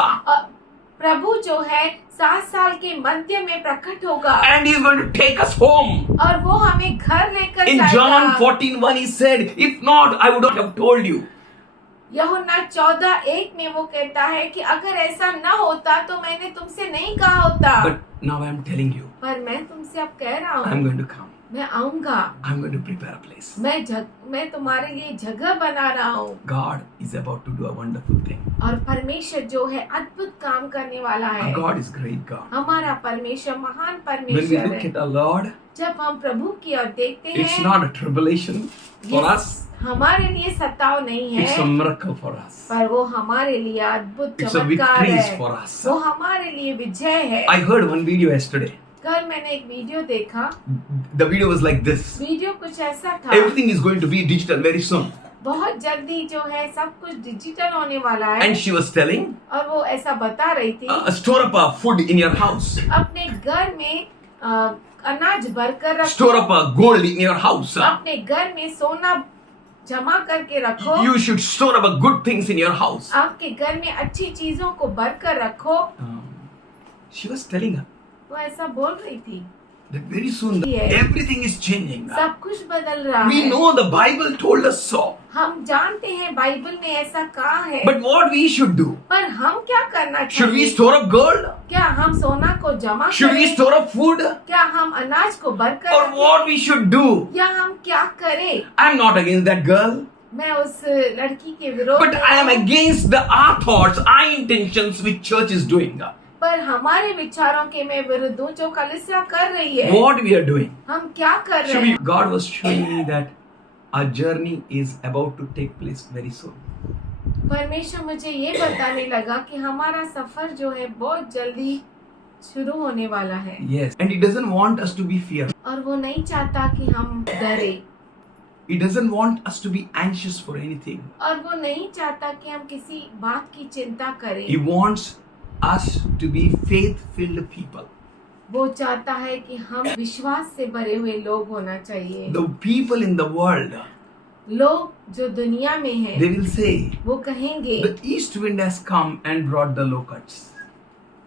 प्रभु जो है 7 साल के मध्य में प्रकट होगा And He is going to take us home. और वो हमें घर लेकर In जाएगा। John 14:1 He said, if not, I would not have told you. यूहन्ना 14:1 में वो कहता है कि अगर ऐसा न होता तो मैंने तुमसे नहीं कहा होता, But now I am telling you, पर मैं तुमसे अब कह रहा I am हूँ going to come. मैं आऊंगा, I'm going to prepare a place. मैं तुम्हारे लिए जगह बना रहा हूँ। God is about to do a wonderful thing. और परमेश्वर जो है अद्भुत काम करने वाला है। Our God is great God. हमारा परमेश्वर महान When we परमेश्वर look है। at our Lord, जब हम प्रभु की ओर देखते it's हैं, not a tribulation for ये us. हमारे लिए सताव नहीं It's a है, miracle for us. पर वो हमारे लिए अद्भुत It's a चमत्कार victory है, for us. वो हमारे लिए विजय है। I heard one video yesterday. कल मैंने एक वीडियो देखा, The video was like this. Video कुछ ऐसा था, Everything is going to be digital very soon. बहुत जल्दी जो है सब कुछ डिजिटल होने वाला है। And she was telling, और वो ऐसा बता रही थी, store up a food in your house. अपने घर में अनाज भरकर Store रखो, up a gold in your house. अपने घर में सोना जमा करके रखो, You should store up a good things in your house. आपके घर में अच्छी चीजों को भरकर रखो। She was telling her वो ऐसा बोल रही थी, that very soon Yes. everything is changing. सब कुछ बदल रहा We है। know the Bible told us so. हम जानते हैं बाइबल ने ऐसा कहा है, But what we should do? पर हम क्या करना Should we चाहिए? store up gold? क्या हम सोना को जमा Should we करें? store up food? क्या हम अनाज को भरकर Or रखें? what we should do? या हम क्या करें? I'm not against that girl. मैं उस लड़की के विरोध But में I am हूँ, against the our thoughts, our intentions which church is doing. पर हमारे विचारों के मैं विरुद्ध हूँ जो कलीसिया कर रही है। What we are doing? हम क्या कर Should रहे we? हैं? God was showing me that our journey is about to take place very soon. परमेश्वर मुझे ये बताने लगा कि हमारा सफर जो है बहुत जल्दी शुरू होने वाला है, Yes. And He doesn't want us to be fearful. और वो नहीं चाहता कि हम डरे, He doesn't want us to be anxious for anything. और वो नहीं चाहता कि हम किसी बात की चिंता करें। He wants us to be faith-filled people. वो चाहता है कि हम विश्वास से भरे हुए लोग होना चाहिए। The people in the world, लोग जो दुनिया में they हैं will say, वो कहेंगे the east wind has come and brought the locusts.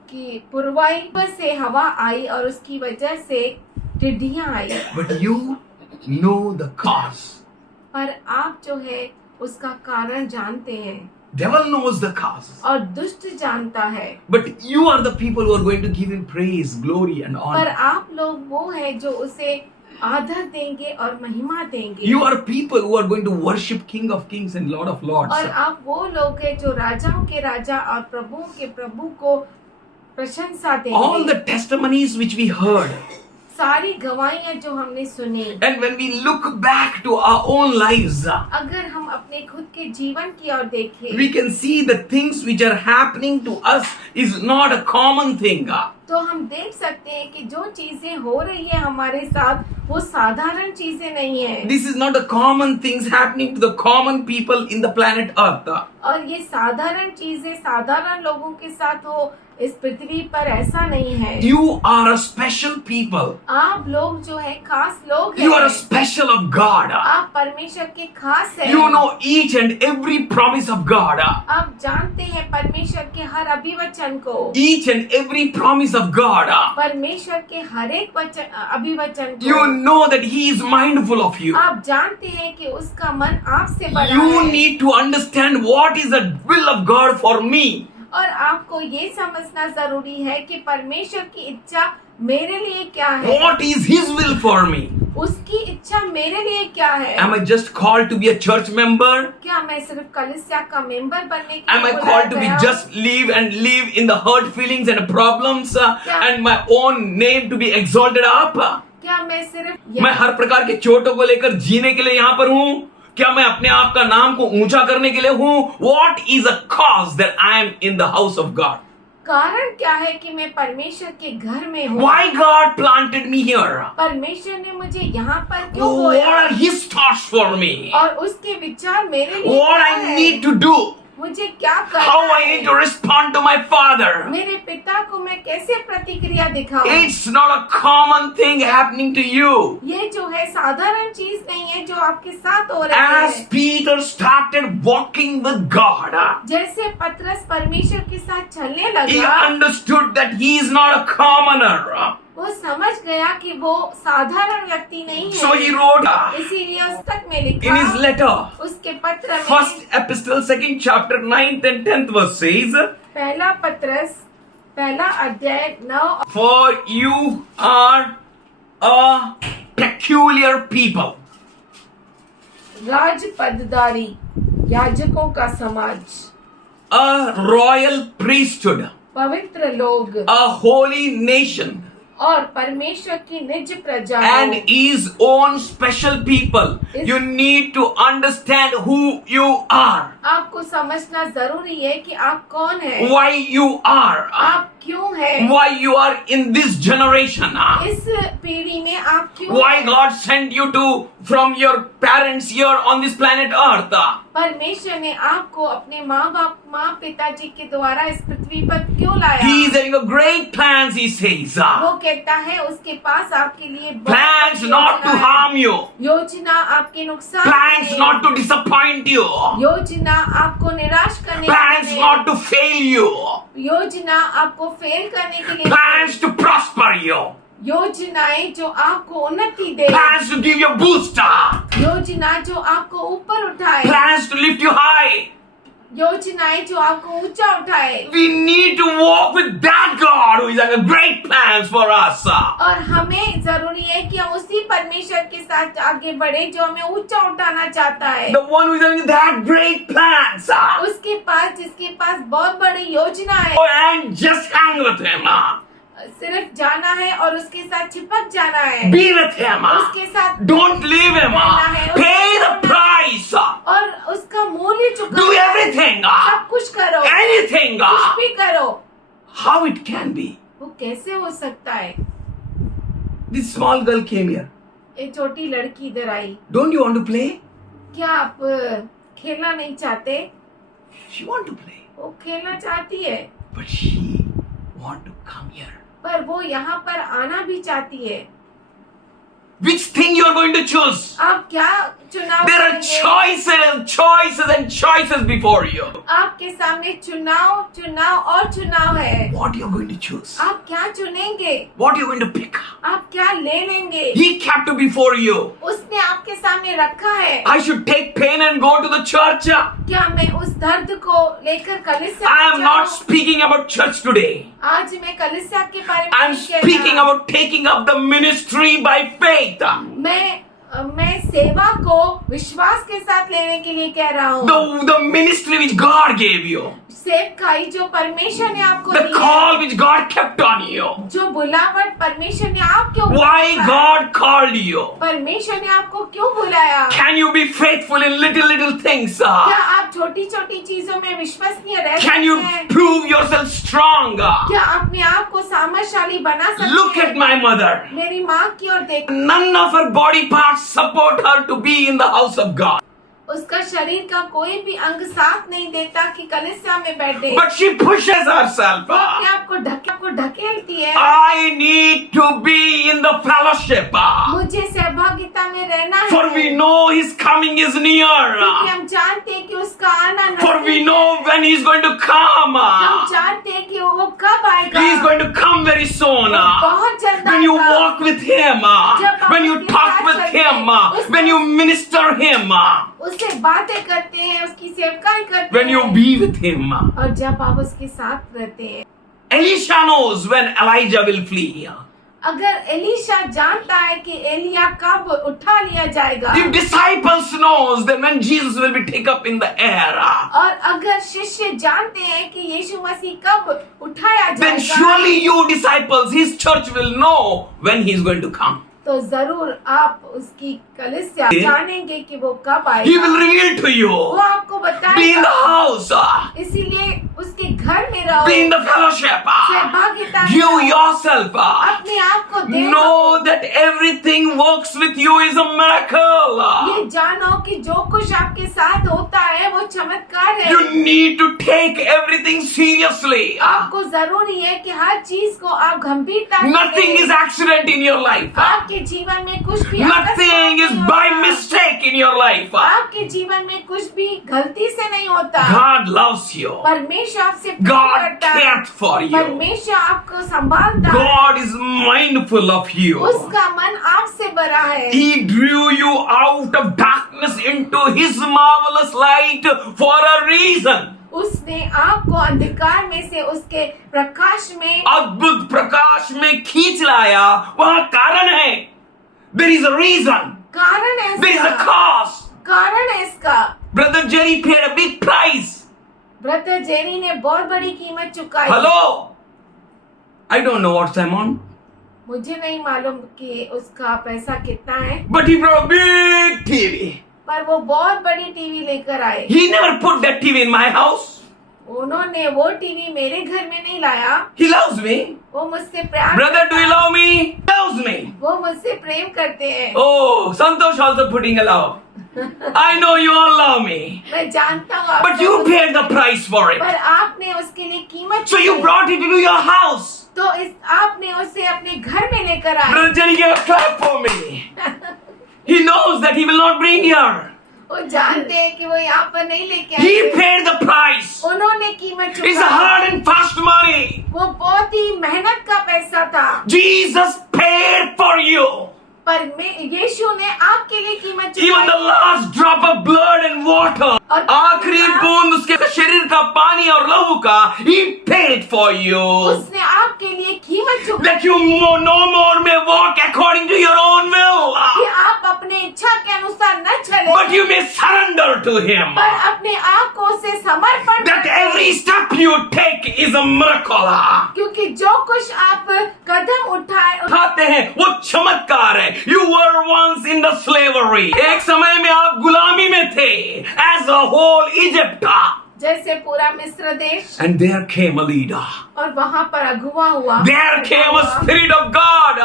कि पूर्वाई से हवा आई और उसकी वजह से टिड्डियां आई, But you know the cause. पर आप जो है उसका कारण जानते हैं Devil knows the cause. और दुष्ट जानता है, But you are the people who are going to give Him praise, glory and पर honor. आप लोग वो हैं जो उसे आदर देंगे और महिमा देंगे। You are people who are going to worship King of Kings and Lord of Lords. और आप वो लोग हैं जो राजाओं के राजा और प्रभुओं के प्रभु को प्रशंसा All देंगे। the testimonies which we heard, सारी गवाहियां जो हमने सुनी, and when we look back to our own lives, अगर हम अपने खुद के जीवन की ओर देखें we can see the things which are happening to us is not a common thing. तो हम देख सकते हैं कि जो चीजें हो रही है हमारे साथ वो साधारण चीजें नहीं है। This is not the common things happening to the common people in the planet Earth. और ये साधारण चीजें साधारण लोगों के साथ हो इस पृथ्वी पर, ऐसा नहीं है। You are a special people. आप लोग जो है खास लोग हैं। You are a special of God. आप परमेश्वर के खास हैं। You know each and every promise of God. आप जानते हैं परमेश्वर के हर अभिवचन को। Each and every promise of God. परमेश्वर के हर एक अभिवचन को। You know that He is mindful of you. आप जानते हैं कि उसका मन आपसे बड़ा You है। need to understand what is the will of God for me. और आपको ये समझना जरूरी है कि परमेश्वर की इच्छा मेरे लिए क्या है। What is His will for me? उसकी इच्छा मेरे लिए क्या है। Am I just called to be a church member? क्या मैं सिर्फ कलीसिया का मेंबर बनने के Am I लिए called to be बुलाया गया? just live in the hurt feelings and problems and my own name to be exalted up? क्या मैं सिर्फ मैं हर प्रकार के चोटों को लेकर जीने के लिए यहाँ पर हूँ? क्या मैं अपने आप का नाम को ऊंचा करने के लिए हूँ? What is a cause that I am in the house of God? कारण क्या है कि मैं परमेश्वर के घर में हूँ। Why God planted me here? परमेश्वर ने मुझे यहाँ पर क्यों What बोया are His thoughts for me? और उसके विचार मेरे लिए What क्या I है? need to do? मुझे क्या करना How I है? need to respond to my Father? मेरे पिता को मैं कैसे प्रतिक्रिया दिखाऊं? It's not a common thing happening to you. ये जो है साधारण चीज नहीं है जो आपके साथ हो रहा As है। Peter started walking with God, जैसे पतरस परमेश्वर के साथ चलने he लगा, understood that he is not a commoner. वो समझ गया कि वो साधारण व्यक्ति नहीं है। So he wrote इसीलिए उस तक में in लिखा his letter, उसके पत्र में first epistle, second chapter, 9th and 10th verse says, पहला पत्रस पहला अध्याय 9 For you are a peculiar people, राज पदधारी याजकों का समाज, a royal priesthood, पवित्र लोग a holy nation, और परमेश्वर की निज प्रजा and His own special people. You need to understand who you are, आपको समझना जरूरी है कि आप कौन हैं, why you are, आप क्यों हैं, why you are in this generation, इस पीढ़ी में आप क्यों why हैं? God sent you to from your parents here on this planet Earth. परमेश्वर ने आपको अपने माँ पिताजी के द्वारा इस पृथ्वी पर क्यों लाया? He is having a great plans, He says. वो कहता है उसके पास आपके लिए बहुत Plans बड़ी not to योजना है। harm you. योजना आपके नुकसान Plans के लिए। not to disappoint you. योजना आपको निराश करने के Plans लिए। not to fail you. योजना आपको फेल करने के लिए। Plans to prosper you. योजनाएं जो आपको उन्नति दे। Plans to give you a boost. योजना जो आपको ऊपर उठाए। Plans to lift you high. योजनाएं जो आपको ऊंचा उठाए। We need to walk with that God who is having great plans for us. और हमें जरूरी है कि हम उसी परमेश्वर के साथ आगे बढ़े जो हमें ऊंचा उठाना चाहता है। The one who is having that great plans. उसके पास जिसके पास बहुत बड़ी योजना है। Oh, and just hang with Him. सिर्फ जाना है और उसके साथ चिपक जाना है। Be with Him. उसके साथ Don't leave Him. Pay the price. और उसका मूल्य चुका। Do everything. सब कुछ करो। Anything. कुछ भी करो। How it can be? वो कैसे हो सकता है? This small girl came here. एक छोटी लड़की इधर आई। Don't you want to play? क्या आप खेलना नहीं चाहते? She want to play. वो खेलना चाहती है But she want to come here. पर वो यहाँ पर आना भी चाहती है। Which thing you are going to choose? आप क्या चुनाव There are करेंगे? choices before you. आपके सामने चुनाव और चुनाव है। What you are going to choose? आप क्या चुनेंगे? What you are going to pick? आप क्या ले लेंगे? He kept before you. उसने आपके सामने रखा है। I should take pain and go to the church. क्या मैं उस दर्द को लेकर कलीसिया I में am जाओ। not speaking about church today. आज मैं कलीसिया के बारे में I am नहीं कह speaking रहा। about taking up the ministry by faith. मैं सेवा को विश्वास के साथ लेने के लिए कह रहा हूँ। The ministry which God gave you. सेवकाई जो परमेश्वर ने आपको The दी call है, which God kept on you. जो बुलावट परमेश्वर ने आपके ऊपर Why रखा है। God called you? परमेश्वर ने आपको क्यों बुलाया? Can you be faithful in little things? क्या आप छोटी छोटी चीजों में विश्वसनीय रह सकते Can you हैं? prove yourself strong? क्या अपने आप को सामर्थ्यशाली बना सकते Look हैं? at my mother. मेरी माँ की ओर देख, None of her body parts support her to be in the house of God. उसका शरीर का कोई भी अंग साथ नहीं देता कि कलीसिया में बैठे। But she pushes herself. वो अपने आप को ढकेलती है। I need to be in the fellowship. मुझे सहभागिता में रहना है। For we know his coming is near. क्योंकि हम जानते हैं कि उसका आना For we नजदीक know है। when he's going to come. हम जानते हैं कि वो कब आएगा। He is going to come very soon. वो बहुत जल्द When you आएगा। walk with him, जब आप when you उसके talk साथ with चलते him, हैं, when you minister him, उससे बातें करते हैं, उसकी सेवकाई करते when you हैं, be with him. और जब आप उसके साथ रहते हैं। Elisha knows when Elijah will flee. अगर एलीशा जानता है कि एलिया कब उठा लिया जाएगा, If disciples knows that when Jesus will be taken up in the air, और अगर शिष्य जानते हैं कि यीशु मसीह कब उठाया then जाएगा, surely you disciples, his church will know when he is going to come. तो जरूर आप उसकी कलीसिया जानेंगे कि वो कब He will आएगा। reveal to वो you. आपको Be in the बताएगा। house. इसीलिए उसके घर में रहो, Be in the fellowship. सहभागिता में Give रहो, yourself. अपने आप को दे दो। Know that everything works with you is a miracle. ये जानो कि जो कुछ आपके साथ होता है वो चमत्कार है। You need to take everything seriously. आपको जरूरी है कि हर चीज को आप गंभीरता से Nothing लें। is accident in your life. आपके जीवन में कुछ भी Nothing is अकस्मात by नहीं होता। mistake in your life. आपके जीवन में कुछ भी गलती से नहीं होता। God loves you. परमेश्वर आपसे प्रेम God करता है। cares for you. परमेश्वर आपको संभालता है। God is mindful of you. उसका मन आपसे बड़ा है। He drew you out of darkness into his marvelous light for a reason. उसने आपको अंधकार में से उसके प्रकाश में अद्भुत प्रकाश में खींच लाया, वहाँ कारण है. There is a reason. कारण है There is a इसका। cause. कारण है इसका। Brother Jerry paid a big price. Brother Jerry ने बहुत बड़ी कीमत चुकाई। Hello? I don't know what's the amount. मुझे नहीं मालूम कि उसका पैसा कितना है, But he brought a big TV. पर वो बहुत बड़ी टीवी लेकर आए। He never put that TV in my house. उन्होंने वो टीवी मेरे घर में नहीं लाया। He loves me. वो मुझसे प्यार Brother, do you करता है। love me? He loves me. वो मुझसे प्रेम करते हैं। Oh, Santosh also putting a love. I know you all love me. मैं जानता हूँ आप But you paid the price for it. पर आपने उसके लिए कीमत So you चुकाई। brought it into your house. तो आपने उसे अपने घर में लेकर आए। Brother Jerry gave a clap for me. He knows that he will not bring here. वो जानते हैं कि वो यहाँ पर नहीं लेके He आए। paid the price. उन्होंने कीमत It's a चुकाई। hard and fast money. वो बहुत ही मेहनत का पैसा था, Jesus paid for you. पर यीशु ने आपके लिए कीमत Even the चुकाई। last drop of blood and water. और आखिरी बूंद उसके शरीर का पानी और लहू का, He paid for you. उसने आपके लिए कीमत चुकाई That you no more may walk according to your own will. कि आप अपने इच्छा के अनुसार न चले, But you may surrender to Him. पर अपने आप को उसे समर्पण That करें। every step you take is a miracle. क्योंकि जो कुछ आप कदम उठाते हैं वो चमत्कार है. You were once in the slavery. एक समय में आप गुलामी में थे. As a whole Egypt. जैसे पूरा मिस्र देश, And there came a leader. और वहाँ पर अगुवा हुआ। There came a spirit of God.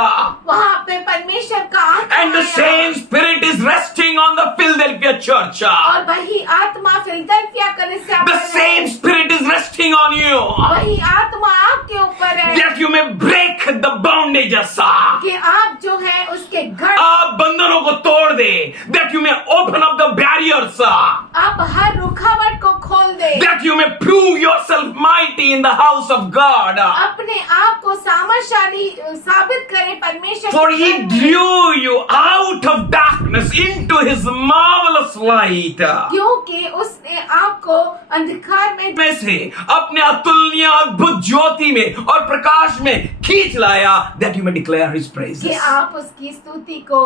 वहाँ पे परमेश्वर का आत्मा And the आया। same spirit is resting on the Philadelphia church. और वही आत्मा फिलदेल्फिया कलीसिया The पर है। same spirit is resting on you. वही आत्मा आपके ऊपर है That you may break the bondages. कि आप जो है उसके घर, आप बंधनों को तोड़ दे. That you may open up the barriers. आप हर रुकावट को खोल दे, That you may prove yourself mighty in the house of God. अपने आप को सामर्थशाली साबित करे परमेश्वर For के He घर में। drew you out of darkness into His marvelous light. क्योंकि उसने आप को अंधकार में से अपने अतुलनीय अद्भुत ज्योति में और प्रकाश में खींच लाया, that you may declare his कि praises. आप उसकी स्तुति को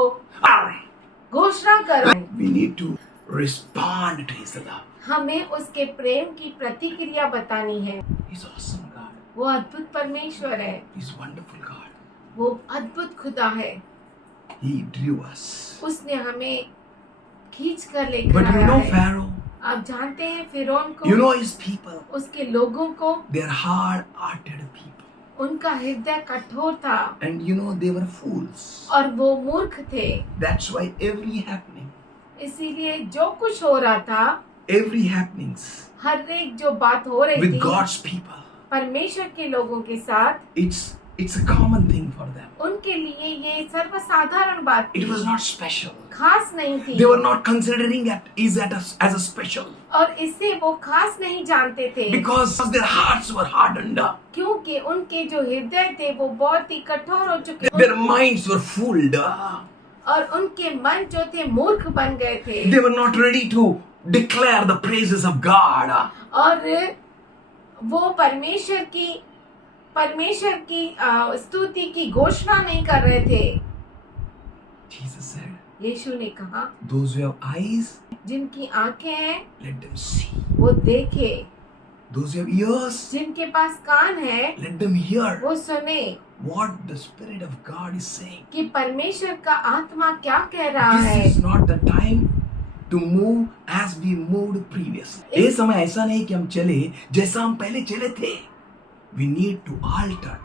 घोषणा करो। We need to respond to his love. हमें उसके प्रेम की प्रतिक्रिया बतानी है। He's awesome God. वो अद्भुत परमेश्वर है, He's wonderful God. वो अद्भुत खुदा है। He drew us. उसने हमें खींच कर लेकर But you आया know है। Pharaoh, आप जानते हैं फिरौन को, you know his people, उसके लोगों को, they're hard-hearted people. उनका हृदय कठोर था And you know they were fools. और वो मूर्ख थे। That's why every happening, इसीलिए जो कुछ हो रहा था, every happenings हर एक जो बात हो रही with थी God's people, परमेश्वर के लोगों के साथ, it's a common thing for them. उनके लिए ये सर्वसाधारण बात It थी, was not special. खास नहीं थी। They were not considering it as a special और इससे वो खास नहीं जानते थे, because their hearts were hardened up. क्योंकि उनके जो हृदय थे वो बहुत ही कठोर हो चुके Their minds were fooled. और उनके मन जो थे मूर्ख बन गए थे They were not ready to declare the praises of God. और वो परमेश्वर की स्तुति की घोषणा नहीं कर रहे थे। Jesus said, यीशु ने कहा, those who have eyes, जिनकी आंखें हैं let them see. वो देखे, Those who have ears, जिनके पास कान है let them hear वो सुने what the Spirit of God is saying. कि परमेश्वर का आत्मा क्या कह रहा This है। is not the time to move as we moved previously. ये समय ऐसा नहीं कि हम चले जैसा हम पहले चले थे. We need to alter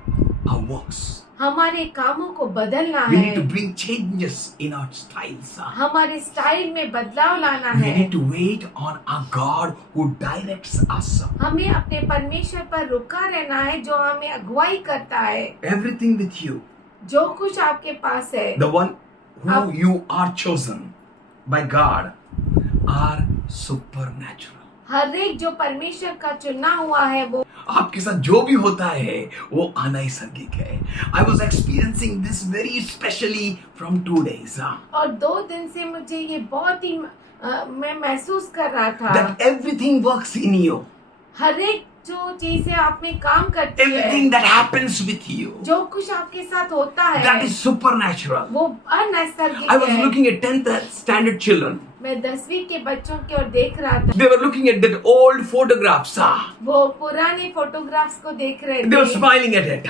our works. हमारे कामों को बदलना We है, need to bring changes in our styles. हमारे स्टाइल में बदलाव लाना We है। need to wait on our God who directs us. हमें अपने परमेश्वर पर रुका रहना है जो हमें अगुवाई करता है। Everything with you, जो कुछ आपके पास है, the one who Ab- you are chosen by God, are supernatural. हर एक जो परमेश्वर का चुना हुआ है वो आपके साथ जो भी होता है वो अनैसर्गिक है. I was experiencing this very specially from 2 days. और 2 दिन से मुझे ये बहुत ही मैं महसूस कर रहा था। That everything works in you. हर एक जो चीजें आप में काम करती Everything है, that happens with you, जो कुछ आपके साथ होता है that is supernatural. वो अनैसर्गिक I was है। looking at 10th standard children. मैं 10वीं के बच्चों की ओर देख रहा था, They were looking at that old photographs. वो पुराने फोटोग्राफ्स को देख रहे They were थे smiling at it.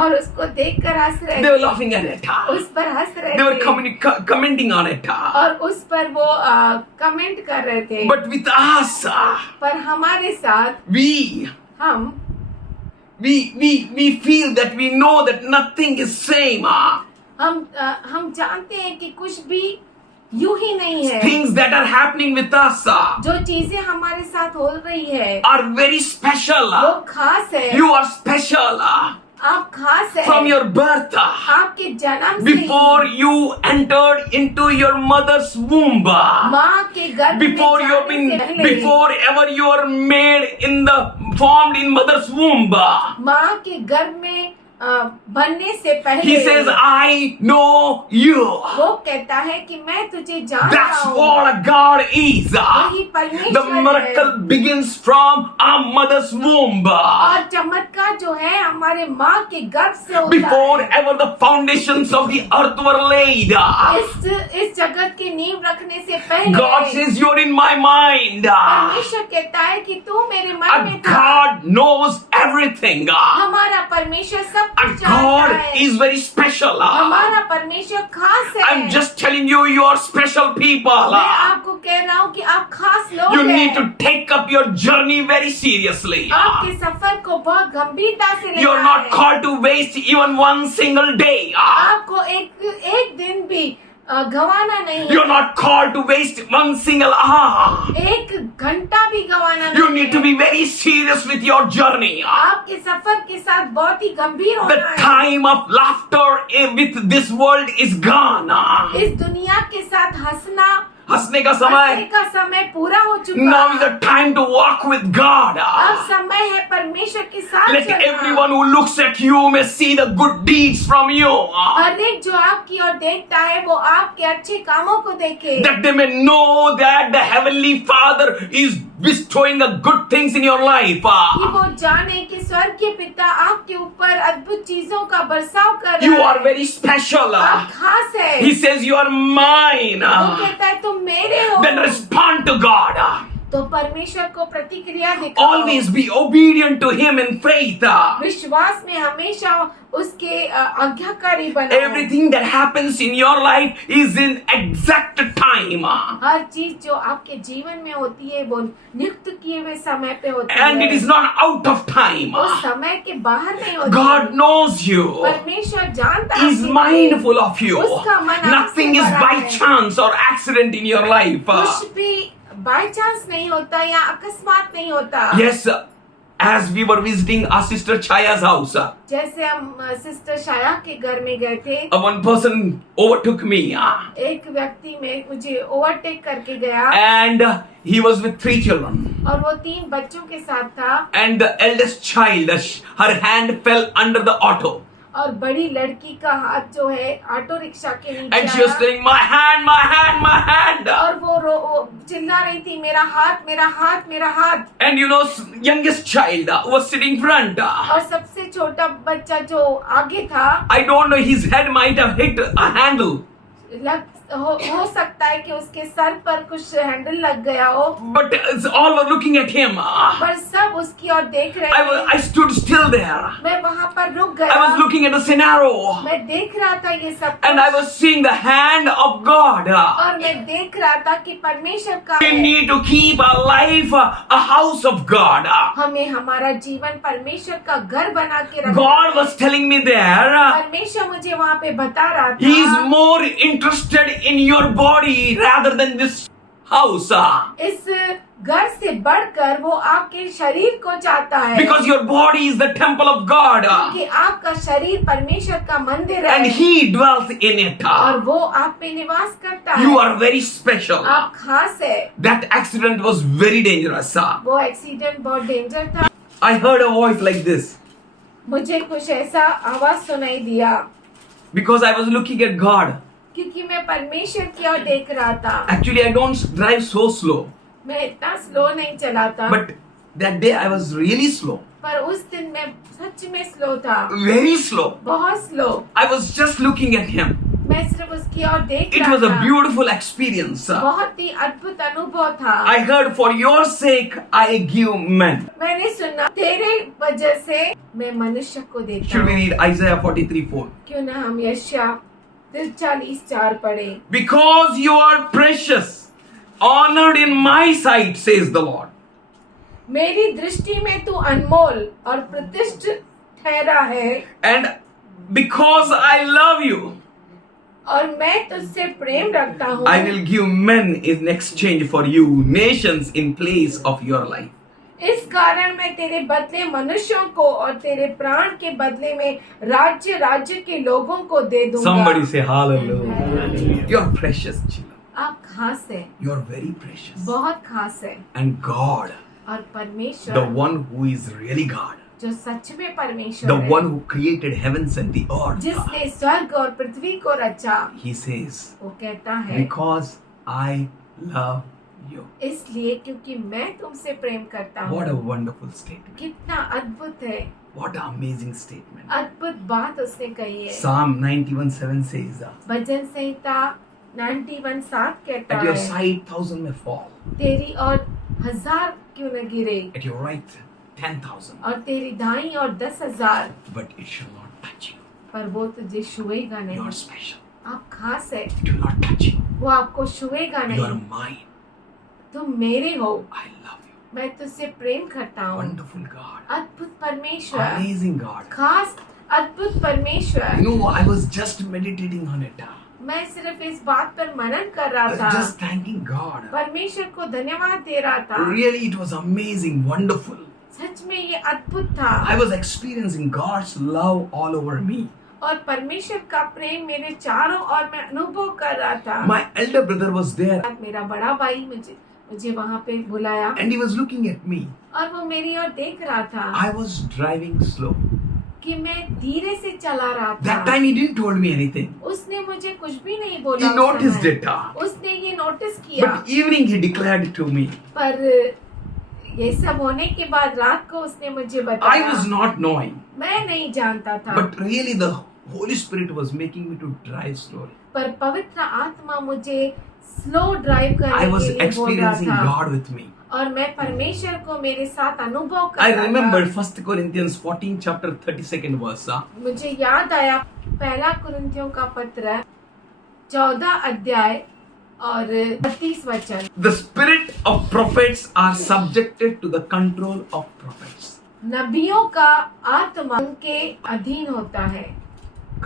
और उसको देखकर हंस रहे They were थे, laughing at it. उस पर हंस रहे They were थे commenting on it. और उस पर वो कमेंट कर रहे थे। But with us, पर हमारे साथ हम we feel that we know that nothing is same. हम जानते हैं कि कुछ भी यूं ही नहीं है। Things that are happening with us जो चीजें हमारे साथ हो रही है are very special. वो खास है। You are special आप खास है from your birth. आपके जन्म से ही, Before you entered into your mother's womb. माँ के गर्भ में Before you have जाने से been, पहले, before ever you are made in the formed in mother's womb. माँ के गर्भ में बनने से पहले He says, I know you. वो कहता है कि मैं तुझे जान रहा That's हूँ। what God is. वही The परमेश्वर miracle है begins from our mother's womb. और चमत्कार जो है हमारे माँ के गर्भ से होता Before है। ever the foundations of the earth were laid. इस जगत की नींव रखने से पहले God says, you're in my mind. परमेश्वर कहता है कि तू मेरे मन A में था। God knows everything. हमारा परमेश्वर सब A कुछ जानता God है। is very special. हमारा परमेश्वर खास है। I'm just telling you, you are special people. मैं आपको कह रहा हूँ कि आप खास लोग You हैं। need to take up your journey very seriously. आपके सफर को बहुत गंभीरता से लेना You're not है। called to waste even one single day. आपको एक दिन भी गवाना नहीं है। You're not called to waste one single hour. एक घंटा भी गवाना You नहीं need to है। be very serious with your journey. आपके सफर के साथ बहुत ही गंभीर The होना है। time of laughter with this world is gone. इस दुनिया के साथ हंसने का हंसने समय. का समय पूरा हो चुका Now is है। the time to walk with God. अब समय है परमेश्वर के साथ Let चलना। everyone who looks at you may see the good deeds from you. हर एक जो आपकी ओर देखता है वो आपके अच्छे कामों को देखे। That they may know that the Heavenly Father is bestowing good things in your life. कि वो जाने कि स्वर्गीय पिता आपके ऊपर अद्भुत चीजों का बरसाव कर You रहा are है। very special. आप खास है। He says you are mine. वो कहता है तुम मेरे हो। Then respond to God. तो परमेश्वर को प्रतिक्रिया दिखाओ। Always be obedient to Him in faith. विश्वास में हमेशा उसके आज्ञाकारी बनो। Everything that happens in your life is in exact time. हर चीज जो आपके जीवन में होती है वो नियुक्त किए हुए समय पे होती And है। it is not out of time. वो समय के बाहर नहीं होती। God knows you. परमेश्वर जानता He is आपके mindful of you. उसका मन आपसे Nothing is भरा by है। chance or accident in your life. कुछ भी बाय चांस नहीं होता या अकस्मात नहीं होता। Yes, as we were visiting our sister Chaya's house, जैसे हम सिस्टर शाया के घर में गए थे, one person overtook me, एक व्यक्ति में मुझे ओवरटेक करके गया and he was with 3 children. और वो 3 बच्चों के साथ था And the eldest child, her hand fell under the auto. और बड़ी लड़की का हाथ जो है ऑटो रिक्शा के नीचे And she was आया saying, my hand, my hand, my hand. और वो चिल्ला रही थी मेरा हाथ मेरा हाथ मेरा हाथ। And you know, youngest child was sitting front. और सबसे छोटा बच्चा जो आगे था, I don't know, his head might have hit a handle. हो सकता है कि उसके सर पर कुछ हैंडल लग गया हो, But all were looking at him. पर सब उसकी ओर देख रहे थे। I stood still there. मैं वहाँ पर रुक I was गया। looking at the scenario. मैं देख रहा था ये सब And I was seeing the hand of God. और मैं देख रहा था कि परमेश्वर का We है। need to keep our life a house of God. हमें हमारा जीवन परमेश्वर का घर बना के रखना God है। was telling me there, परमेश्वर मुझे वहाँ पे बता रहा था He is more interested in your body rather than this house. इस घर से बढ़कर वो आपके शरीर को चाहता है, Because your body is the temple of God. क्योंकि आपका शरीर परमेश्वर का मंदिर And है He dwells in it. और वो आप पे निवास करता है। You are very special. आप खास है। That accident was very dangerous. वो एक्सीडेंट बहुत डेंजर था। I heard a voice like this मुझे कुछ ऐसा आवाज सुनाई दिया because I was looking at God. क्योंकि मैं परमेश्वर की ओर देख रहा था। Actually, I don't drive so slow. मैं इतना स्लो नहीं चलाता, But that day I was really slow. पर उस दिन मैं सच में स्लो था, Very slow. बहुत slow. I was just looking at Him. मैं सिर्फ उसकी ओर देख It रहा was a था। beautiful experience. बहुत ही अद्भुत अनुभव था। I heard, for your sake I give men. मैंने सुना तेरे वजह से मैं मनुष्य को देता Should we हूँ। read Isaiah 43:4? क्यों ना हम यशाया 43:4 पढ़े। Because you are precious, honored in my sight, says the Lord. मेरी दृष्टि में तू अनमोल और प्रतिष्ठित ठहरा है And because I love you, और मैं तुझसे प्रेम रखता हूँ। I will give men in exchange for you, nations in place of your life. इस कारण मैं तेरे बदले मनुष्यों को और तेरे प्राण के बदले में राज्य राज्य के लोगों को दे दूंगा। Somebody say hallelujah. You're precious, children. आप खास है, You're very precious. बहुत खास है। And God, और the परमेश्वर one who is really God, जो सच में परमेश्वर the है, one who created heavens and the earth, जिसने स्वर्ग और पृथ्वी को रचा, He says, वो कहता है because I love you. इसलिए क्योंकि मैं तुमसे प्रेम करता What a हूँ। wonderful statement. कितना अद्भुत है, What an amazing statement. अद्भुत बात उसने कही है। Psalm 91:7 says, भजन संहिता 91:7 कहता at your है, side 1,000 may fall, तेरी और 1000 क्यों न गिरे at your right 10,000, और तेरी दाई और 10,000, but it shall not touch you. पर वो तुझे छुएगा You नहीं। are special. आप खास है, It will not touch you. वो आपको छुएगा You are नहीं। mine. तुम मेरे हो, I love you. मैं तुझसे प्रेम करता हूँ। Wonderful God. अद्भुत परमेश्वर, Amazing God. खास अद्भुत परमेश्वर। You know, I was just meditating on it. मैं सिर्फ इस बात पर मनन कर रहा था, Just thanking God. परमेश्वर को धन्यवाद दे रहा था। Really, it was amazing, wonderful. सच में ये अद्भुत था I was experiencing God's love all over me. और परमेश्वर का प्रेम मेरे चारों ओर मैं अनुभव कर रहा था। My elder brother was there मेरा बड़ा भाई मुझे वहाँ पे बुलाया and he was looking at me. और वो मेरी ओर देख रहा था I was driving slow. कि मैं धीरे से चला रहा That था। time he didn't told me anything. उसने मुझे कुछ भी नहीं बोला। He उस noticed समय। it. उसने ये नोटिस किया, But evening he declared it to me. पर ये सब होने के बाद रात को उसने मुझे I बताया। was not knowing, मैं नहीं जानता था, but really the Holy Spirit was making me to drive slowly. पर पवित्र आत्मा मुझे स्लो ड्राइव I करने was के लिए बोल रहा experiencing था God with me. और मैं परमेश्वर को मेरे साथ अनुभव कर I रहा remember था। 1 Corinthians 14 chapter 32nd verse. मुझे याद आया पहला कुरिन्थियों का पत्र 14 अध्याय और 32 वचन। The spirit of prophets are subjected to the control of prophets. नबियों का आत्मा उनके अधीन होता है।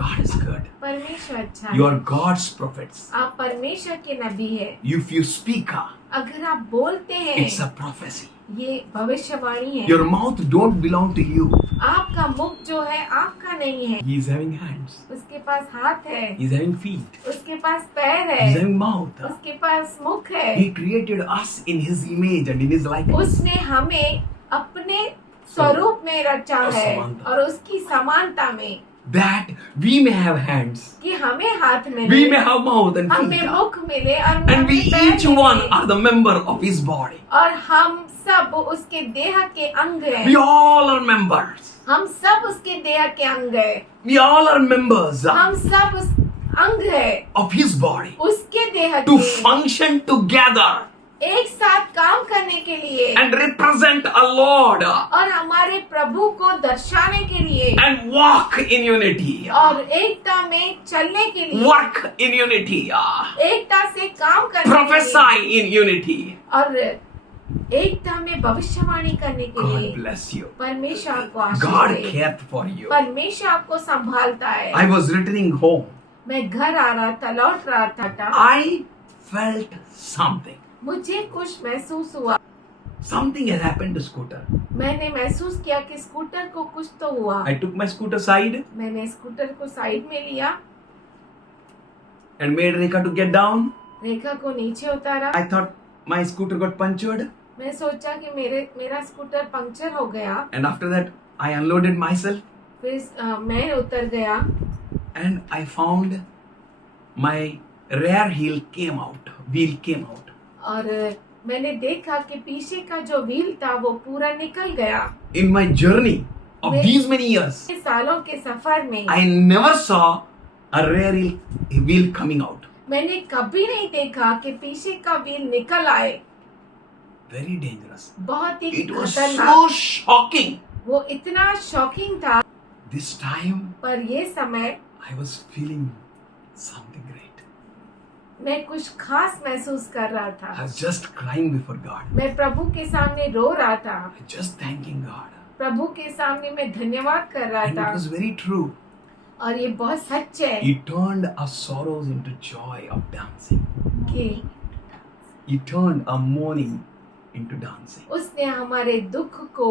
God is good. परमेश्वर अच्छा You है। are God's prophets. आप परमेश्वर के नबी है। If you speak, अगर आप बोलते हैं it's a prophecy. ये भविष्यवाणी है। Your mouth don't belong to you. आपका मुख जो है आपका नहीं है, He is having hands. उसके पास हाथ है, He is having feet. उसके पास पैर He is है, having mouth. उसके पास मुख है। He created us in His image and in His likeness. उसने हमें अपने स्वरूप में रचा और है समानता। और उसकी समानता में, That we may have hands. कि हमें हाथ We मिले, may have mouth and हमें feet. मुख मिले और And we हमें पैर each one मिले। are the member of His body. और हम सब उसके देह के अंग हैं। We all are members. हम सब उसके देह के अंग हैं। We all are members हम सब उस अंग है of His body उसके देह to के, function together एक साथ काम करने के लिए and represent a Lord और हमारे प्रभु को दर्शाने के लिए and walk in unity. और एकता में चलने के लिए, Work in unity. एकता से काम करने के Prophesy in unity. लिए और एकता में भविष्यवाणी करने के God लिए। bless you. परमेश्वर आपको आशीष God they. cared for you. परमेश्वर आपको संभालता है। I was returning home. मैं घर आ रहा था, लौट रहा था, I felt something. मुझे कुछ महसूस हुआ। Something has happened to scooter. मैंने महसूस किया कि स्कूटर को कुछ तो हुआ। I took my scooter side मैंने स्कूटर को साइड में लिया, and made Rekha to get down. रेखा को नीचे उतारा। I thought my scooter got punctured, मैं सोचा कि मेरा स्कूटर पंक्चर हो गया। and after that I unloaded myself फिर मैं उतर गया and I found my rear wheel came out. Wheel came out. और मैंने देखा कि पीछे का जो व्हील था वो पूरा निकल गया। In my journey of Wait. these many years, इस सालों के सफर में I never saw a rear wheel coming out. मैंने कभी नहीं देखा कि पीछे का व्हील निकल आए। Very dangerous. बहुत ही It was खतरनाक। so shocking. वो इतना शॉकिंग था। This time पर ये समय I was feeling something great. मैं कुछ खास महसूस कर रहा I था। was just crying before God. मैं प्रभु के सामने रो रहा था, Just thanking God. प्रभु के सामने मैं धन्यवाद कर रहा And it था। was very true. और ये बहुत सच है He turned our sorrows into joy of dancing. कि He turned our mourning into dancing. उसने हमारे दुख को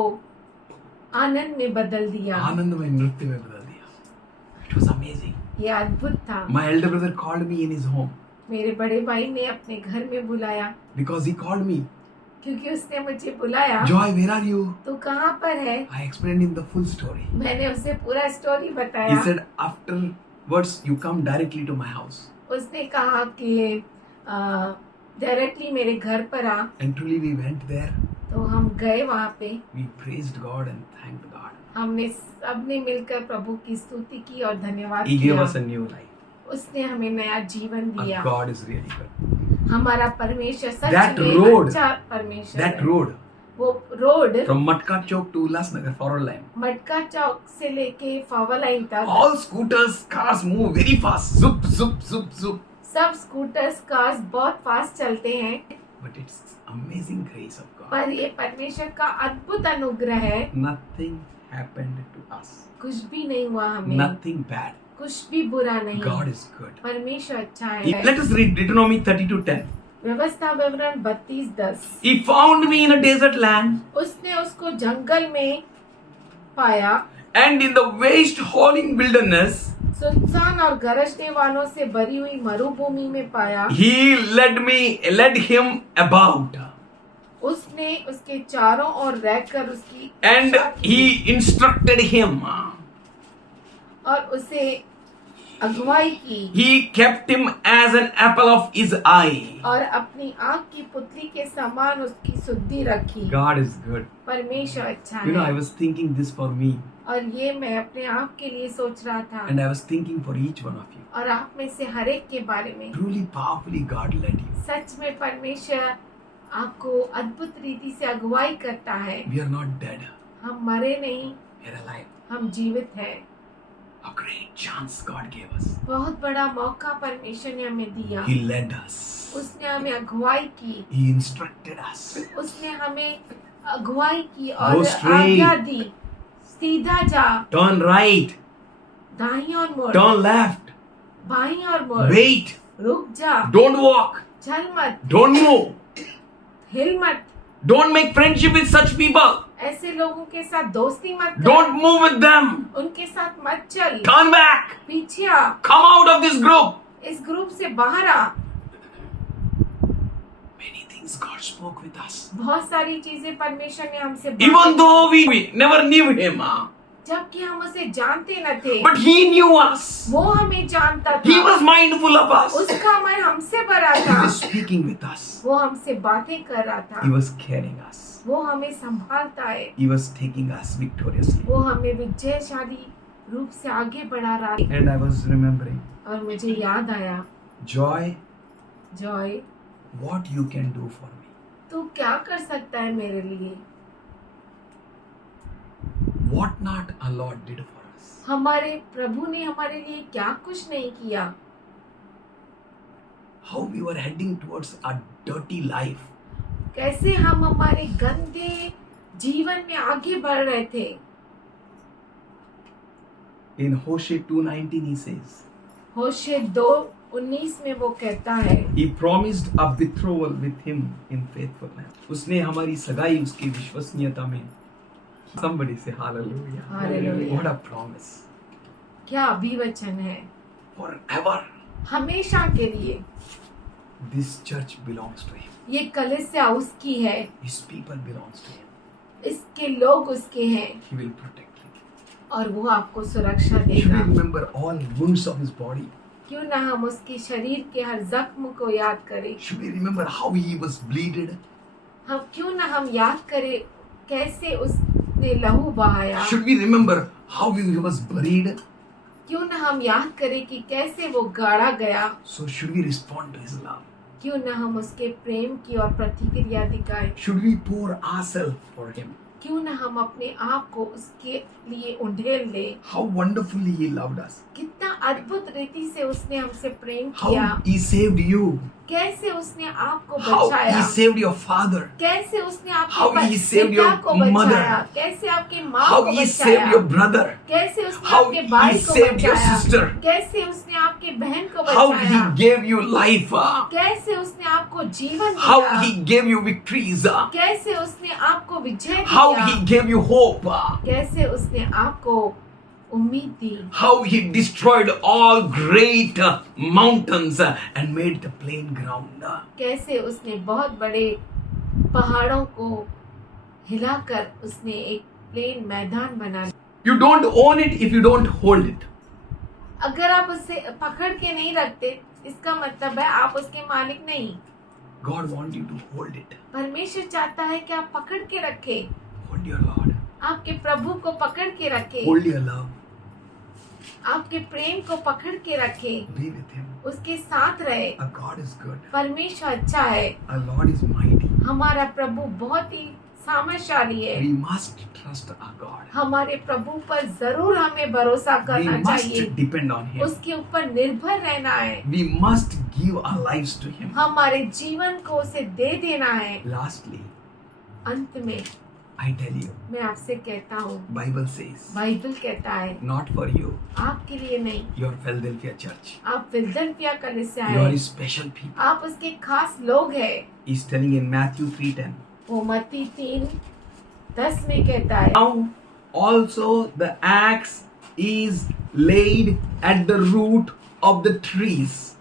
आनंद में बदल दिया। आनंद में नृत्य में बदल दिया. It was amazing. ये अद्भुत था। My elder brother called me in his home मेरे बड़े भाई ने अपने घर में बुलाया, because he called me. क्योंकि उसने मुझे बुलाया। Joy, where are you? तू कहाँ पर है? I explained him the full story. मैंने उसे पूरा स्टोरी He बताया। said, afterwards you come directly to my house. उसने कहा कि डायरेक्टली मेरे घर पर आ। And truly we went there. तो हम गए वहाँ पे, We praised God and thanked God. हमने सबने मिलकर प्रभु की स्तुति की और धन्यवाद He gave किया। us a new life. उसने हमें नया जीवन Our दिया। God is really good. हमारा परमेश्वर सच That में road, अच्छा परमेश्वर That है। road वो road from Matka Chowk to Ulhasnagar, forward line. मटका चौक से लेके फावर लाइन तक All scooters, cars move very fast. Zoop, zoop, zoop, zoop. सब स्कूटर्स कार्स बहुत फास्ट चलते हैं। But it's amazing grace of God. पर ये परमेश्वर का अद्भुत अनुग्रह है। Nothing happened to us. कुछ भी नहीं हुआ हमें, Nothing bad. कुछ भी बुरा नहीं। God is good. परमेश्वर अच्छा है। Let us read Deuteronomy 32:10. व्यवस्था विवरण 32:10। He found me in a desert land उसने उसको जंगल में पाया, and in the waste howling wilderness. सुनसान और गरजने वालों से भरी हुई मरुभूमि में पाया। He led him about, उसने उसके चारों ओर रहकर उसकी and रक्षा की he instructed him. और उसे अगुवाई की He kept him as an apple of his eye. और अपनी आँख की पुतली के समान उसकी शुद्धि रखी। God is good. परमेश्वर अच्छा You know, I है। was thinking this for me, और ये मैं अपने आप के लिए सोच रहा था and I was thinking for each one of you. और आप में से हर एक के बारे में। Truly, powerfully, God led you. सच में परमेश्वर आपको अद्भुत रीति से अगुवाई करता है। We are not dead. हम मरे नहीं, We are alive. हम जीवित हैं। A great chance God gave us. बहुत बड़ा मौका परमेश्वर ने हमें दिया। He led us. उसने हमें अगुवाई की, He instructed us. उसने हमें अगुवाई की Go और straight. आज्ञा दी। सीधा जा, Turn right. दाईं और मुड़, Turn left. बाईं और मुड़, Wait. रुक जा, Don't walk. चल मत, Don't move. हिल मत, Don't make friendship with such people. ऐसे लोगों के साथ दोस्ती मत कर, Don't move with them. उनके साथ मत चल, Turn back. पीछे आ, Come out of this group. इस ग्रुप से बाहर आ। Many things God spoke with us. बहुत सारी चीजें परमेश्वर ने हमसे Even बातें- though we never knew Him. जबकि हम उसे जानते न थे, But He knew us. वो हमें जानता He था। was mindful of us. उसका मन हमसे भरा He था, was speaking with us. वो हमसे बातें कर रहा था, He was caring us. वो हमें संभालता है, He was taking us victoriously. वो हमें विजयशाली रूप से आगे बढ़ा रहा है। And I was remembering, और मुझे याद आया, Joy, Joy what you can do for me. तू क्या कर सकता है मेरे लिए? What not our Lord did for us. हमारे प्रभु ने हमारे लिए क्या कुछ नहीं किया। How we were heading towards a dirty life. कैसे हम हमारे गंदे जीवन में आगे बढ़ रहे थे। In Hosea 2:19 he says, होशे 2:19 में वो कहता है, He promised a betrothal with him in faithfulness. उसने हमारी सगाई उसकी विश्वसनीयता में। Somebody say hallelujah. Hallelujah. What a promise. क्या अभिवचन है। Forever. हमेशा के लिए This church belongs to him. ये कलीसिया उसकी है, His people belongs to him. इसके लोग उसके हैं He will protect you. और वो आपको सुरक्षा Should we देगा। remember all wounds of his body? क्यों ना हम उसके शरीर के हर जख्म को याद करें। Should we remember how he was bleeded? हम क्यों ना हम याद करें कैसे उसने लहू बहाया। Should we remember how he was buried? क्यों ना हम याद करें कि कैसे वो गाड़ा गया। So should we respond to his love? क्यों ना हम उसके प्रेम की और प्रतिक्रिया दिखाएं। Should we pour ourselves for him? क्यों ना हम अपने आप को उसके लिए उंडेल ले। How wonderfully he loved us. कितना अद्भुत रीति से उसने हमसे प्रेम किया। How he saved you. कैसे उसने आपको How he बचाया। saved your father. कैसे उसने How आपके he saved your पिता को बचाया। mother. कैसे आपकी माँ How को he saved your बचाया। brother. कैसे उसने How आपके भाई he को saved your बचाया। sister. कैसे उसने आपके बहन को How बचाया। he gave you life. कैसे उसने आपको जीवन How दिया। he gave you victories. कैसे उसने आपको विजय How दिया। he gave you hope. कैसे उसने आपको उम्मीद दी। How he destroyed all great mountains and made the plain ground. कैसे उसने बहुत बड़े पहाड़ों को हिलाकर उसने एक प्लेन मैदान बना। You don't own it if you don't hold it. अगर आप उसे पकड़ के नहीं रखते इसका मतलब है आप उसके मालिक नहीं। God wants you to hold it. परमेश्वर चाहता है कि आप पकड़ के रखे। Hold your Lord. आपके प्रभु को पकड़ के रखे। Hold your love. आपके प्रेम को पकड़ के रखे। Be with him. उसके साथ रहे। Our God is good. परमेश्वर अच्छा है। Our Lord is mighty. हमारा प्रभु बहुत ही सामर्थ्यशाली है। We must trust our God. हमारे प्रभु पर जरूर हमें भरोसा We करना must चाहिए। depend on him. उसके ऊपर निर्भर रहना है। We must give our lives to him. हमारे जीवन को उसे दे देना है। Lastly, अंत में I tell you, मैं आपसे कहता हूँ, Bible says, बाइबल कहता है not for you, आपके लिए नहीं, your Philadelphia church. आप फिलडेल्फिया कलीसिया You are है, special people. आप उसके खास लोग हैं। He's telling in Matthew 3:10. वो मत्ती 3:10 में कहता है, Now also the axe is laid at the root of the trees,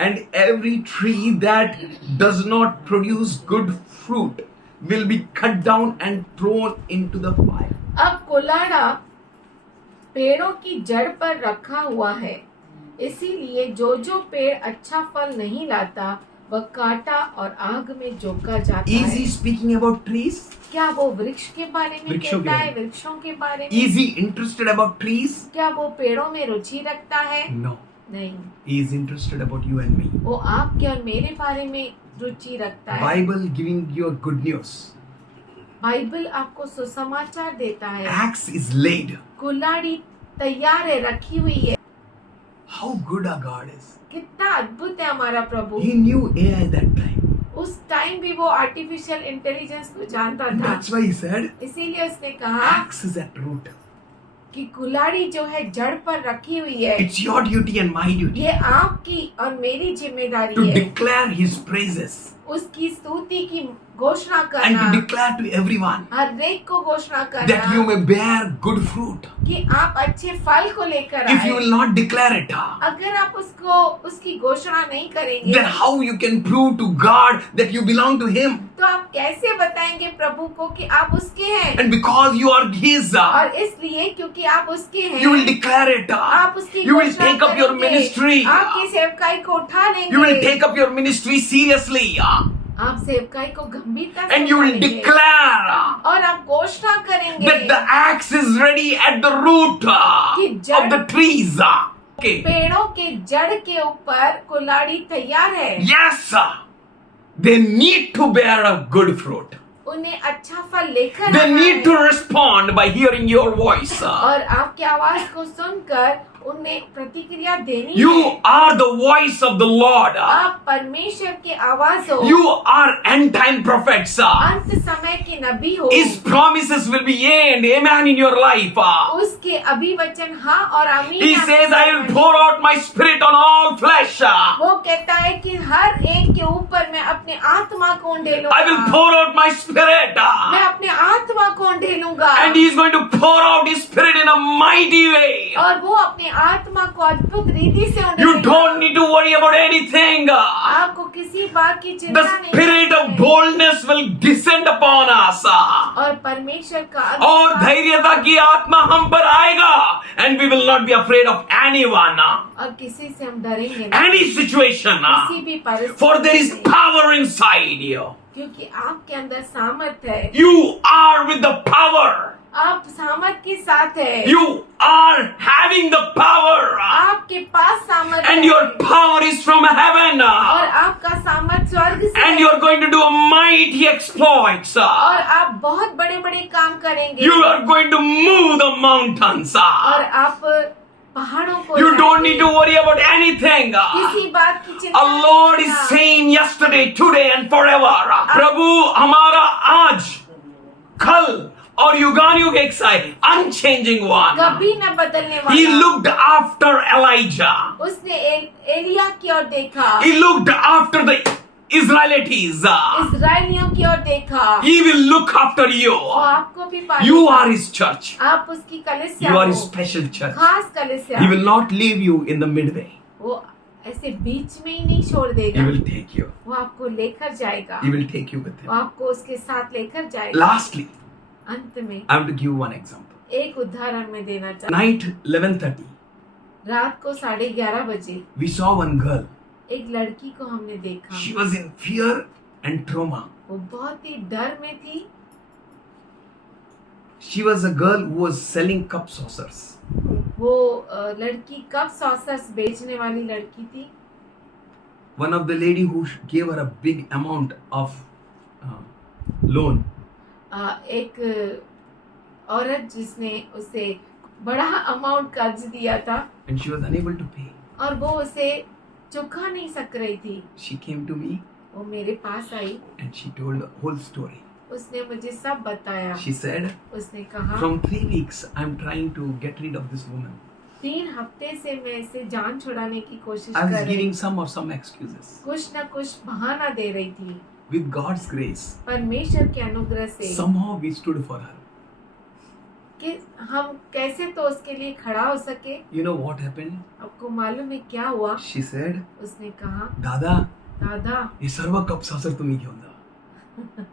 and every tree that does not produce good fruit will be cut down and thrown into the fire. अब कुल्हाड़ा पेड़ों की जड़ पर रखा हुआ है इसीलिए जो जो पेड़ अच्छा फल नहीं लाता वह काटा और आग में झोंका जाता Is है। he speaking about trees? क्या वो वृक्ष के बारे में वृक्षों के कहता है, बारे में। वृक्षों के बारे में? Is he interested about trees? क्या वो पेड़ों में रुचि रखता है? No. नहीं, He is interested about you and me. वो आपके और मेरे बारे में रुचि रखता है। Bible giving you a good news. Bible आपको सुसमाचार देता है। Axe is laid. कुल्हाड़ी तैयार है, रखी हुई है। How good our God is. कितना अद्भुत है हमारा प्रभु। He knew AI that time. उस टाइम भी वो आर्टिफिशियल इंटेलिजेंस को जानता And था। that's why he said, इसीलिए उसने कहा axe is at root. कि कुल्हाड़ी जो है जड़ पर रखी हुई है। It's your duty and my duty ये आपकी और मेरी जिम्मेदारी to है declare his praises उसकी स्तुति की घोषणा and करना, to declare to everyone हर एक को घोषणा that you करना may bear good fruit. कि आप अच्छे फल को लेकर If you आए। will not declare it, अगर आप उसकी घोषणा नहीं करेंगे then how you can prove to God that you belong to him? तो आप कैसे बताएंगे प्रभु को कि आप उसके हैं? And because you are his, और इसलिए क्योंकि आप उसके हैं, you will declare it. आप उसकी You will घोषणा take up your करेंगे। ministry. आपकी सेवकाई को उठा लेंगे। You will take up your ministry seriously. आप सेवकाई को गंभीरता से And you will उठाएंगे। declare और आप घोषणा करेंगे that the axe is ready at the root of the trees. Okay. पेड़ों के जड़ के ऊपर कुल्हाड़ी तैयार है। Yes, they need to bear a good fruit. उन्हें अच्छा फल लेकर They आना need है। to respond by hearing your voice. और आपकी आवाज को सुनकर उन्हें प्रतिक्रिया देनी You है। are the voice of the Lord. आप परमेश्वर की आवाज हो। You are end time prophets. अंत समय के नबी हो। His promises will be yea and amen in your life. उसके अभिवचन हाँ और आमीन। He says, I will pour out my spirit on all flesh. वो कहता है कि हर एक के ऊपर मैं अपने आत्मा को ढेलूंगा। I will pour out my spirit. मैं अपने आत्मा को ढेलूंगा। And he is going to pour out his spirit in a mighty way. और वो अपने आत्मा को अद्भुत रीति से You don't need to worry about anything. आपको किसी बात की The चिंता नहीं spirit of करनी है। boldness will descend upon us. और परमेश्वर का और धैर्यता की आत्मा हम पर आएगा. And we will not be afraid of anyone, और किसी से हम डरेंगे नहीं, any situation. किसी भी परिस्थिति For there is में। power inside you. क्योंकि आपके अंदर सामर्थ है। You are with the power. आप सामर्थ के साथ है। You are having the power. आपके पास सामर्थ And है। your power is from heaven. और आपका सामर्थ स्वर्ग से And है। you are going to do a mighty exploits. और आप बहुत बड़े बड़े काम करेंगे। You are going to move the mountains. और आप पहाड़ों को You don't हिलाएंगे। need to worry about anything. किसी बात की चिंता Our Lord नहीं is करना। saying yesterday, today and forever. प्रभु हमारा आज, कल और युगानुयुग एक सा unchanging one. कभी न बदलने He वाला। looked after Elijah. उसने एलिया की ओर देखा। He looked after the Israelites. इस्राएलियों की ओर देखा। He will look after you. वो आपको भी पालेगा। You are his church. आप उसकी कलीसिया You are हो। his special church. खास कलीसिया। He will not leave you in the midway. वो ऐसे बीच में ही नहीं छोड़ देगा। He will take you. वो आपको लेकर जाएगा। He will take you with वो him. आपको उसके साथ लेकर जाएगा। Lastly, अंत में I have to give one example. एक उदाहरण में देना चाहता Night 11:30. हूँ। रात को 11:30 बजे We saw one girl. एक लड़की को हमने देखा। She was in fear and trauma. वो बहुत ही डर में थी। She was a girl who was selling cup saucers. वो लड़की कप सॉसर्स बेचने वाली लड़की थी। One of the lady who gave her a big amount of loan. एक औरत जिसने उसे बड़ा अमाउंट कर्ज दिया था And she was unable to pay. और वो उसे चुका नहीं सक रही थी। She came to me वो मेरे पास आई। and she told the whole story. उसने मुझे सब बताया। She said, उसने कहा from 3 weeks I'm trying to get rid of this woman. 3 हफ्ते से मैं इसे जान छुड़ाने की कोशिश I कर was रही giving थी। some excuses. कुछ न कुछ बहाना दे रही थी। With God's grace, परमेश्वर के अनुग्रह से somehow we stood for her. कि हम कैसे तो उसके लिए खड़ा हो सके। You know what happened? आपको मालूम है क्या हुआ? She said, उसने कहा दादा दादा ये सर्व कप saucer तुम्ही घेऊन जा.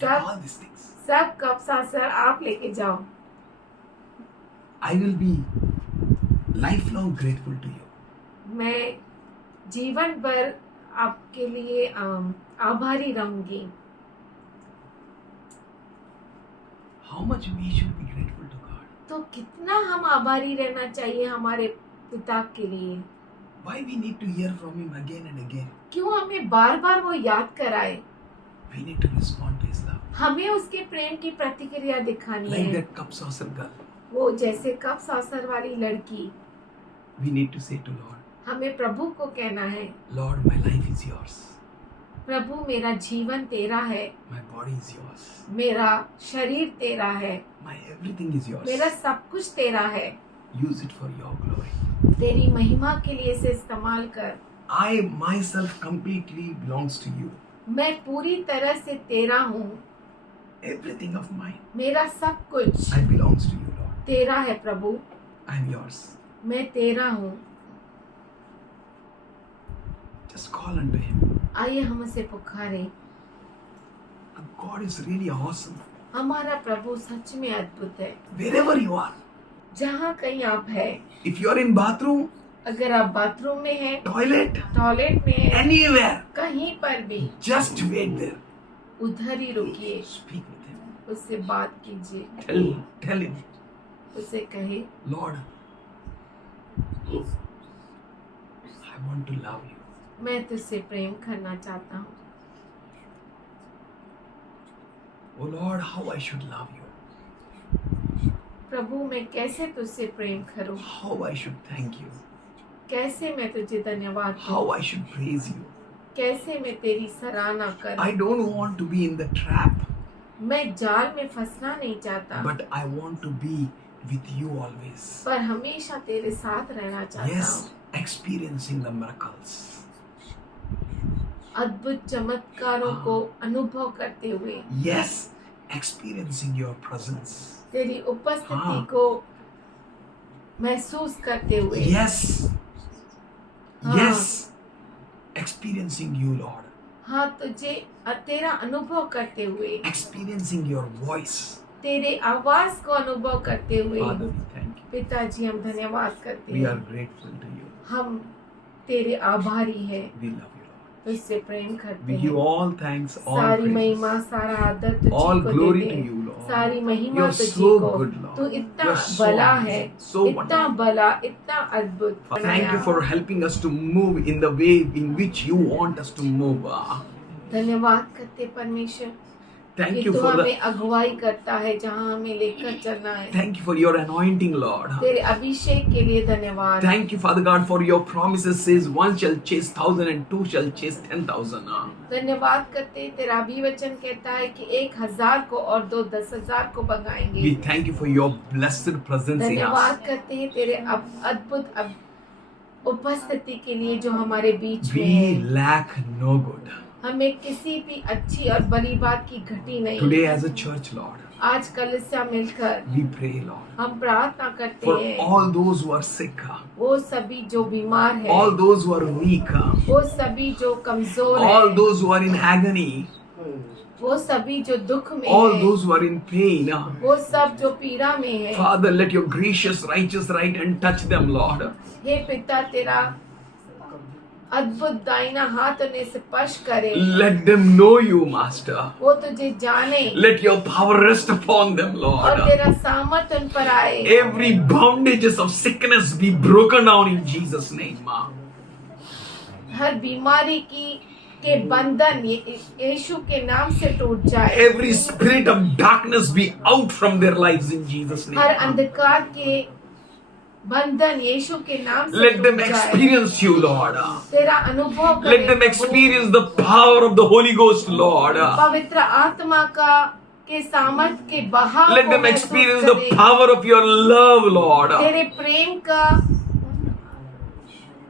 सब All these things. सब कप सासर आप लेके जाओ। I will be lifelong grateful to you. मैं जीवन भर आपके लिए आभारी रहूंगी. How much we should be grateful to God. तो कितना हम आभारी रहना चाहिए हमारे पिता के लिए. Why we need to hear from Him again and again? क्यों हमें बार बार वो याद कराए. We need to respond to His love. हमें उसके प्रेम की प्रतिक्रिया दिखानी Like है. that cup saucer girl. वो जैसे कप सासर वाली लड़की. We need to say to Lord, हमें प्रभु को कहना है, Lord, my life is yours. प्रभु मेरा जीवन तेरा है, My body is yours. मेरा शरीर तेरा है, My everything is yours. मेरा सब कुछ तेरा है. Use it for your glory. तेरी महिमा के लिए इसे इस्तेमाल कर. I myself completely belongs to you. मैं पूरी तरह से तेरा हूँ. Everything of mine. मेरा सब कुछ I belongs to you, Lord. तेरा है प्रभु. I am yours. मैं तेरा हूँ. Just call unto Him. आइए हम उसे पुकारें. God is really awesome. हमारा प्रभु सच में अद्भुत है. Wherever you are. जहाँ कहीं आप है, If you are in bathroom, अगर आप बाथरूम में हैं, toilet, टॉयलेट में हैं, anywhere, कहीं पर भी just wait there. उधर ही रुकिए. Speak with Him. उससे बात कीजिए. Tell Him, उसे कहे, Lord, I want to love you. मैं तुझसे प्रेम करना चाहता हूँ. Oh Lord, how I should love you. प्रभु मैं कैसे तुझसे प्रेम करूँ. How I should thank you. कैसे मैं तुझे धन्यवाद How दूँ. I should praise you. कैसे मैं तेरी सराहना I करूँ. don't want to be in the trap, मैं जाल में फंसना नहीं चाहता, but I want to be with you always. पर हमेशा तेरे साथ रहना चाहता Yes, हूँ. experiencing the miracles. अद्भुत चमत्कारों को अनुभव करते हुए, Yes, experiencing your presence. तेरी उपस्थिति हाँ. को महसूस करते हुए. Yes, हाँ. yes, experiencing you, Lord. हाँ, तुझे तेरा अनुभव करते हुए, Experiencing your voice. तेरे आवाज को अनुभव करते हुए. Father, we thank you. पिताजी हम धन्यवाद करते We are हैं. grateful to you. हम तेरे आभारी हैं. We love you, Lord. तुझसे प्रेम करते We give हैं. all thanks, all सारी praises, महिमा, सारा आदर तुझी all को glory देते to हैं. you, Lord. सारी महिमा You're तुझी so को. good, Lord. तू इतना You're so भला amazing, है, so इतना wonderful. भला, इतना अद्भुत. Thank you for helping us to move in the way in which you want us to move. धन्यवाद करते परमेश्वर Thank कि you तू for हमें the अगुवाई करता है जहाँ हमें लेकर चलना है. thank you for your anointing, Lord. तेरे अभिषेक के लिए धन्यवाद. Thank you, Father God, for your promises says one shall chase 1,000 and two shall chase 10,000. धन्यवाद करते हैं. तेरा अभिवचन कहता है कि 1,000 को और 2 10,000 को भगाएंगे. We thank you for your blessed presence in धन्यवाद us. करते हैं तेरे अद्भुत उपस्थिति के लिए जो हमारे बीच में We है. lack no good. हमें किसी भी अच्छी और बड़ी बात की घटी नहीं. Today as a church, Lord, आज कलीसिया मिलकर we pray, Lord, हम प्रार्थना करते for हैं. all those who are sick, वो सभी जो बीमार है, all those who are weak, वो सभी जो कमजोर all है, those who are in agony, वो सभी जो दुख में all है, those who are in pain. वो सब जो पीड़ा में है. Father, let your gracious, righteous right hand touch them, Lord. हे पिता तेरा अद्भुत दाहिना हाथ उन्हें स्पर्श करे. Let them know you, Master. वो तुझे जाने Let your power rest upon them, और Lord. तेरा सामर्थ उन पर आए. Every bondages of sickness be broken down in Jesus' name. हर बीमारी के बंधन यीशु के नाम से टूट जाए. Every spirit of darkness be out from their lives in Jesus' her name. अंधकार के बंधन यीशु के नाम से Let टूट them जाए. experience you, Lord. तेरा अनुभव करें Let them Prabhu. experience the power of the Holy Ghost, Lord. पवित्र आत्मा के सामर्थ के बहाव Let को them महसूस experience the करें. power of your love, Lord. तेरे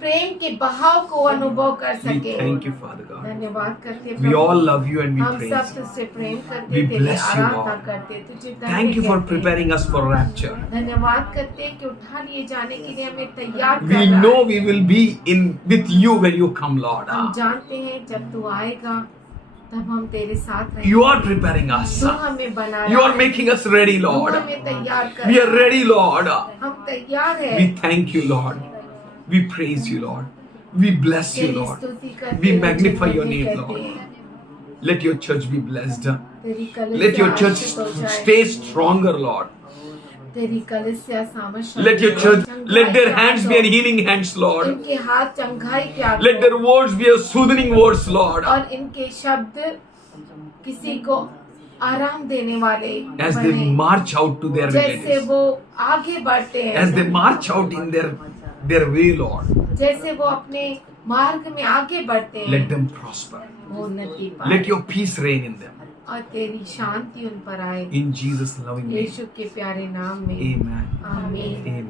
प्रेम के बहाव को अनुभव कर We सके. thank you, Father God. धन्यवाद करते We Prabhu. all love you and we हम सब praise you. तुझसे प्रेम करते, We तेरी bless you, आराधना Lord. करते, तुझे Thank you for करते. preparing us for rapture. धन्यवाद करते हैं कि उठा लिए जाने के लिए हमें तैयार कर We रहा know है. we will be in with you when you come, Lord. हम जानते हैं जब तू आएगा तब हम तेरे साथ रहेंगे। You are preparing us. तू हमें बना You are रहा है। making us ready, तू Lord. हमें तैयार कर We are रहा है। ready, Lord. हम तैयार हैं। We thank you, Lord. We praise you, Lord. We bless you, तेरी Lord. स्तुति करते We हैं, magnify your जय name, कहते Lord. हैं। Let your church be blessed. तेरी कलीसिया Let your church आशीषित हो जाए। stay stronger, Lord. तेरी कलीसिया सामर्थ्य Let your church, चंगाई let their के hands हाथों- be an healing hands, Lord. इनके हाथ चंगाई के आगे Let their words be a soothing words, Lord. और इनके शब्द किसी को आराम देने वाले As they बने। march out to their जैसे relatives. वो आगे बढ़ते हैं, As they march out in their way, Lord. जैसे वो अपने मार्ग में आगे बढ़ते हैं, Let them prosper. वो उन्नति पाए Let your peace reign in them. और तेरी शांति उन पर आए। In Jesus' loving name. यीशु के प्यारे नाम में Amen. आमीन। Amen.